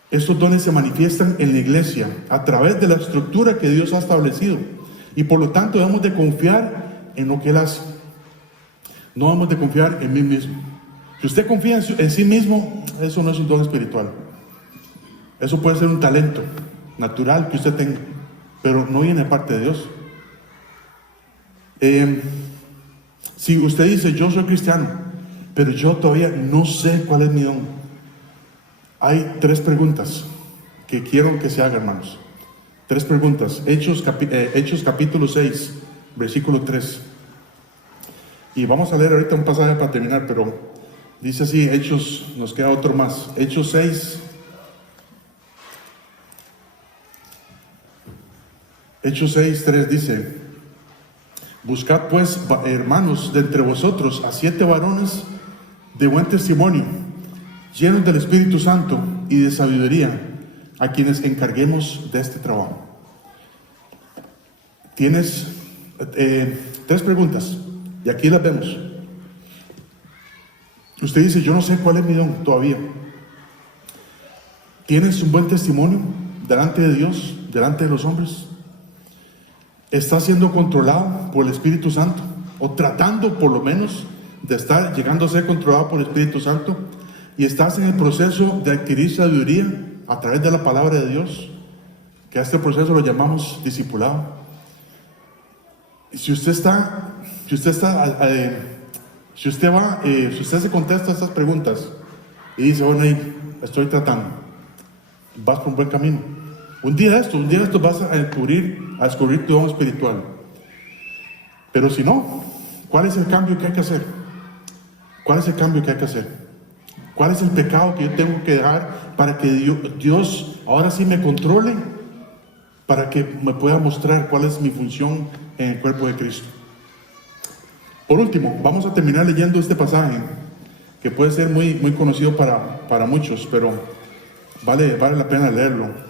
Estos dones se manifiestan en la iglesia a través de la estructura que Dios ha establecido y por lo tanto debemos de confiar en lo que Él hace. No debemos de confiar en mí mismo. Si usted confía en sí mismo, eso no es un don espiritual. Eso puede ser un talento natural que usted tenga, pero no viene de parte de Dios. Si usted dice, yo soy cristiano, pero yo todavía no sé cuál es mi don, hay 3 preguntas que quiero que se hagan, hermanos. 3 preguntas. Hechos capítulo 6, versículo 3. Y vamos a leer ahorita un pasaje para terminar, pero dice así, Hechos, nos queda otro más. Hechos 6. Hechos 6, 3 dice: buscad pues, hermanos, de entre vosotros a 7 varones de buen testimonio, llenos del Espíritu Santo y de sabiduría, a quienes encarguemos de este trabajo. Tienes 3 preguntas y aquí las vemos. Usted dice, yo no sé cuál es mi don todavía. ¿Tienes un buen testimonio delante de Dios, delante de los hombres? ¿Estás siendo controlado por el Espíritu Santo? ¿O tratando por lo menos de estar llegando a ser controlado por el Espíritu Santo? ¿Y estás en el proceso de adquirir sabiduría a través de la palabra de Dios? Que a este proceso lo llamamos discipulado. Y si usted se contesta estas preguntas y dice, bueno, ahí estoy tratando, vas por un buen camino. Un día de esto vas a descubrir tu don espiritual. Pero si no, ¿cuál es el cambio que hay que hacer? ¿Cuál es el cambio que hay que hacer? ¿Cuál es el pecado que yo tengo que dejar para que Dios ahora sí me controle? Para que me pueda mostrar cuál es mi función en el cuerpo de Cristo. Por último, vamos a terminar leyendo este pasaje que puede ser muy, muy conocido para muchos, pero vale la pena leerlo.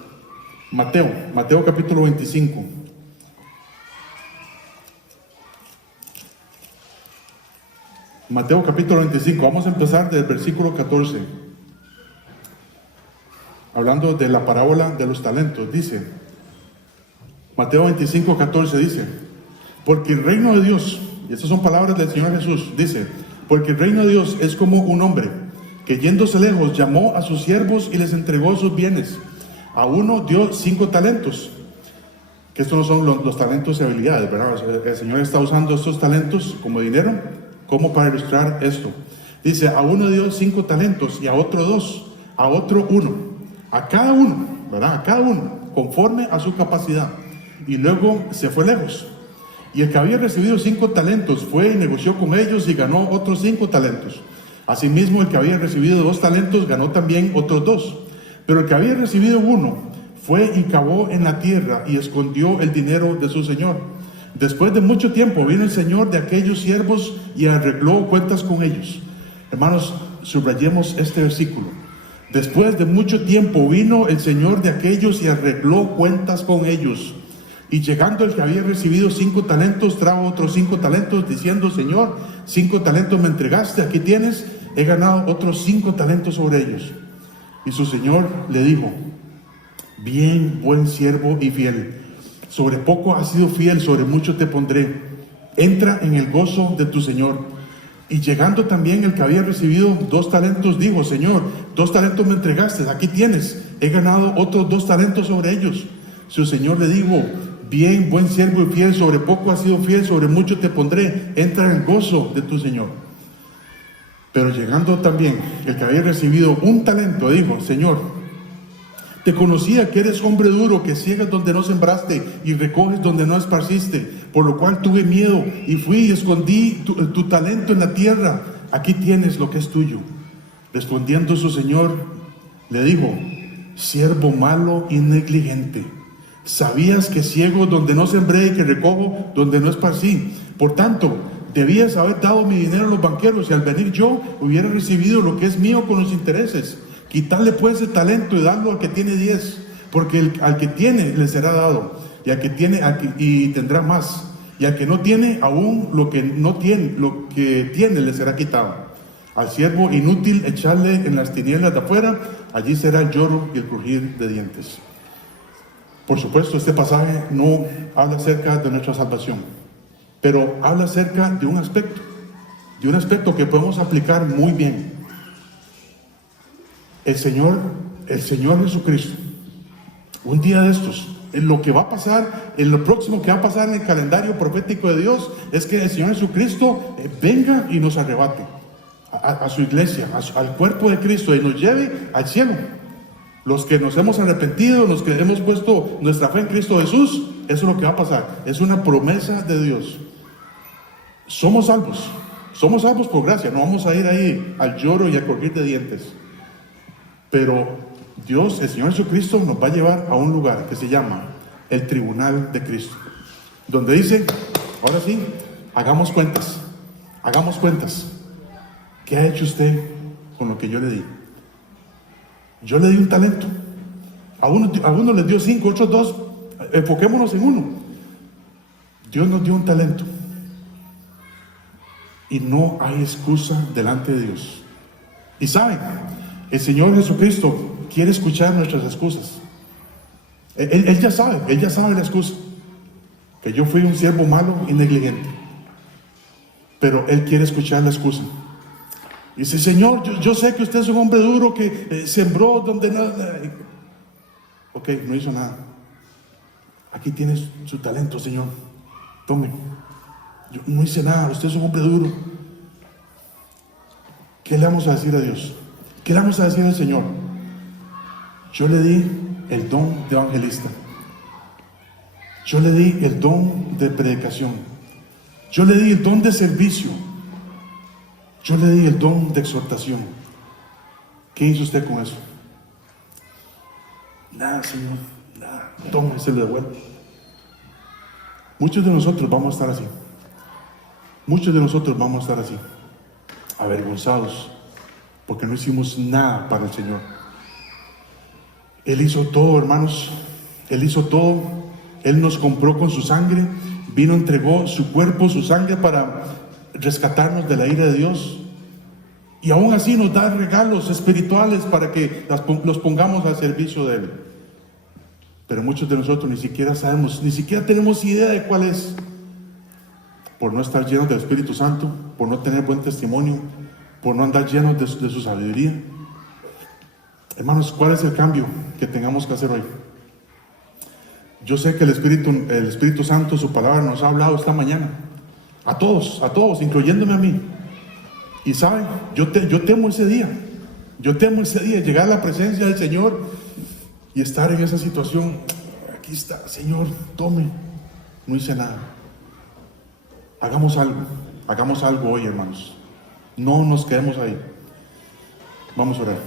Mateo capítulo 25. Mateo capítulo 25, vamos a empezar del versículo 14. Hablando de la parábola de los talentos, dice, Mateo 25, 14 dice, porque el reino de Dios, y estas son palabras del Señor Jesús, dice, porque el reino de Dios es como un hombre que yéndose lejos llamó a sus siervos y les entregó sus bienes. A uno dio 5 talentos, que estos no son los talentos y habilidades, ¿verdad? El Señor está usando estos talentos como dinero, como para ilustrar esto. Dice, a uno dio 5 talentos y a otro 2, a otro 1, a cada uno, ¿verdad? A cada uno, conforme a su capacidad. Y luego se fue lejos. Y el que había recibido 5 talentos fue y negoció con ellos y ganó otros 5 talentos. Asimismo, el que había recibido 2 talentos ganó también otros 2. Pero el que había recibido 1 fue y cavó en la tierra y escondió el dinero de su señor. Después de mucho tiempo vino el señor de aquellos siervos y arregló cuentas con ellos. Hermanos, subrayemos este versículo. Después de mucho tiempo vino el señor de aquellos y arregló cuentas con ellos. Y llegando el que había recibido 5 talentos, trajo otros 5 talentos, diciendo, Señor, 5 talentos me entregaste, aquí tienes, he ganado otros 5 talentos sobre ellos. Y su señor le dijo, bien, buen siervo y fiel, sobre poco has sido fiel, sobre mucho te pondré, entra en el gozo de tu señor. Y llegando también el que había recibido 2 talentos, dijo, Señor, 2 talentos me entregaste, aquí tienes, he ganado otros 2 talentos sobre ellos. Su señor le dijo, bien, buen siervo y fiel, sobre poco has sido fiel, sobre mucho te pondré, entra en el gozo de tu Señor. Pero llegando también el que había recibido un talento, dijo: Señor, te conocía que eres hombre duro, que ciegas donde no sembraste y recoges donde no esparciste, por lo cual tuve miedo y fui y escondí tu talento en la tierra. Aquí tienes lo que es tuyo. Respondiendo su Señor, le dijo: siervo malo y negligente, sabías que ciego donde no sembré y que recojo donde no esparcí. Por tanto, debías haber dado mi dinero a los banqueros, y al venir yo hubiera recibido lo que es mío con los intereses. Quitarle pues el talento y darlo al que tiene 10, porque al que tiene le será dado, y al que tiene y tendrá más, y al que no tiene, aún lo que tiene le será quitado. Al siervo inútil echarle en las tinieblas de afuera, allí será el lloro y el crujir de dientes. Por supuesto, este pasaje no habla acerca de nuestra salvación, pero habla acerca de un aspecto que podemos aplicar muy bien. El Señor Jesucristo, un día de estos, en lo que va a pasar, en lo próximo que va a pasar en el calendario profético de Dios, es que el Señor Jesucristo venga y nos arrebate a su iglesia, al cuerpo de Cristo, y nos lleve al cielo. Los que nos hemos arrepentido, los que hemos puesto nuestra fe en Cristo Jesús, eso es lo que va a pasar. Es una promesa de Dios. Somos salvos por gracia. No vamos a ir ahí al lloro y al crujir de dientes. Pero Dios, el Señor Jesucristo, nos va a llevar a un lugar que se llama el tribunal de Cristo, donde dice: ahora sí, hagamos cuentas. ¿Qué ha hecho usted con lo que yo le di? Yo le di un talento. A uno le dio 5, otros 2. Enfoquémonos en uno. Dios nos dio un talento. Y no hay excusa delante de Dios. Y saben, el Señor Jesucristo quiere escuchar nuestras excusas. Él ya sabe la excusa. Que yo fui un siervo malo y negligente. Pero Él quiere escuchar la excusa. Dice: Señor, yo sé que usted es un hombre duro que sembró donde nada. Ok, no hizo nada. Aquí tienes su talento, Señor. Tome. Yo no hice nada, usted es un hombre duro. ¿Qué le vamos a decir a Dios? ¿Qué le vamos a decir al Señor? Yo le di el don de evangelista. Yo le di el don de predicación. Yo le di el don de servicio. Yo le di el don de exhortación. ¿Qué hizo usted con eso? Nada, Señor, nada. Tome, se lo devuelvo. Muchos de nosotros vamos a estar así. Avergonzados, porque no hicimos nada para el Señor. Él hizo todo, hermanos. Él hizo todo. Él nos compró con su sangre. Vino, entregó su cuerpo, su sangre, para rescatarnos de la ira de Dios. Y aún así nos da regalos espirituales para que los pongamos al servicio de Él. Pero muchos de nosotros ni siquiera sabemos, ni siquiera tenemos idea de cuál es. Por no estar llenos del Espíritu Santo, por no tener buen testimonio, por no andar llenos de su sabiduría. Hermanos, ¿cuál es el cambio que tengamos que hacer hoy? Yo sé que el Espíritu Santo, su palabra, nos ha hablado esta mañana. A todos, incluyéndome a mí. Y saben, yo temo ese día. Llegar a la presencia del Señor y estar en esa situación. Aquí está, Señor, tome. No hice nada. Hagamos algo hoy, hermanos. No nos quedemos ahí. Vamos a orar.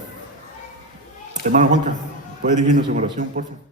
Hermano Juanca, ¿puede dirigirnos en oración, por favor?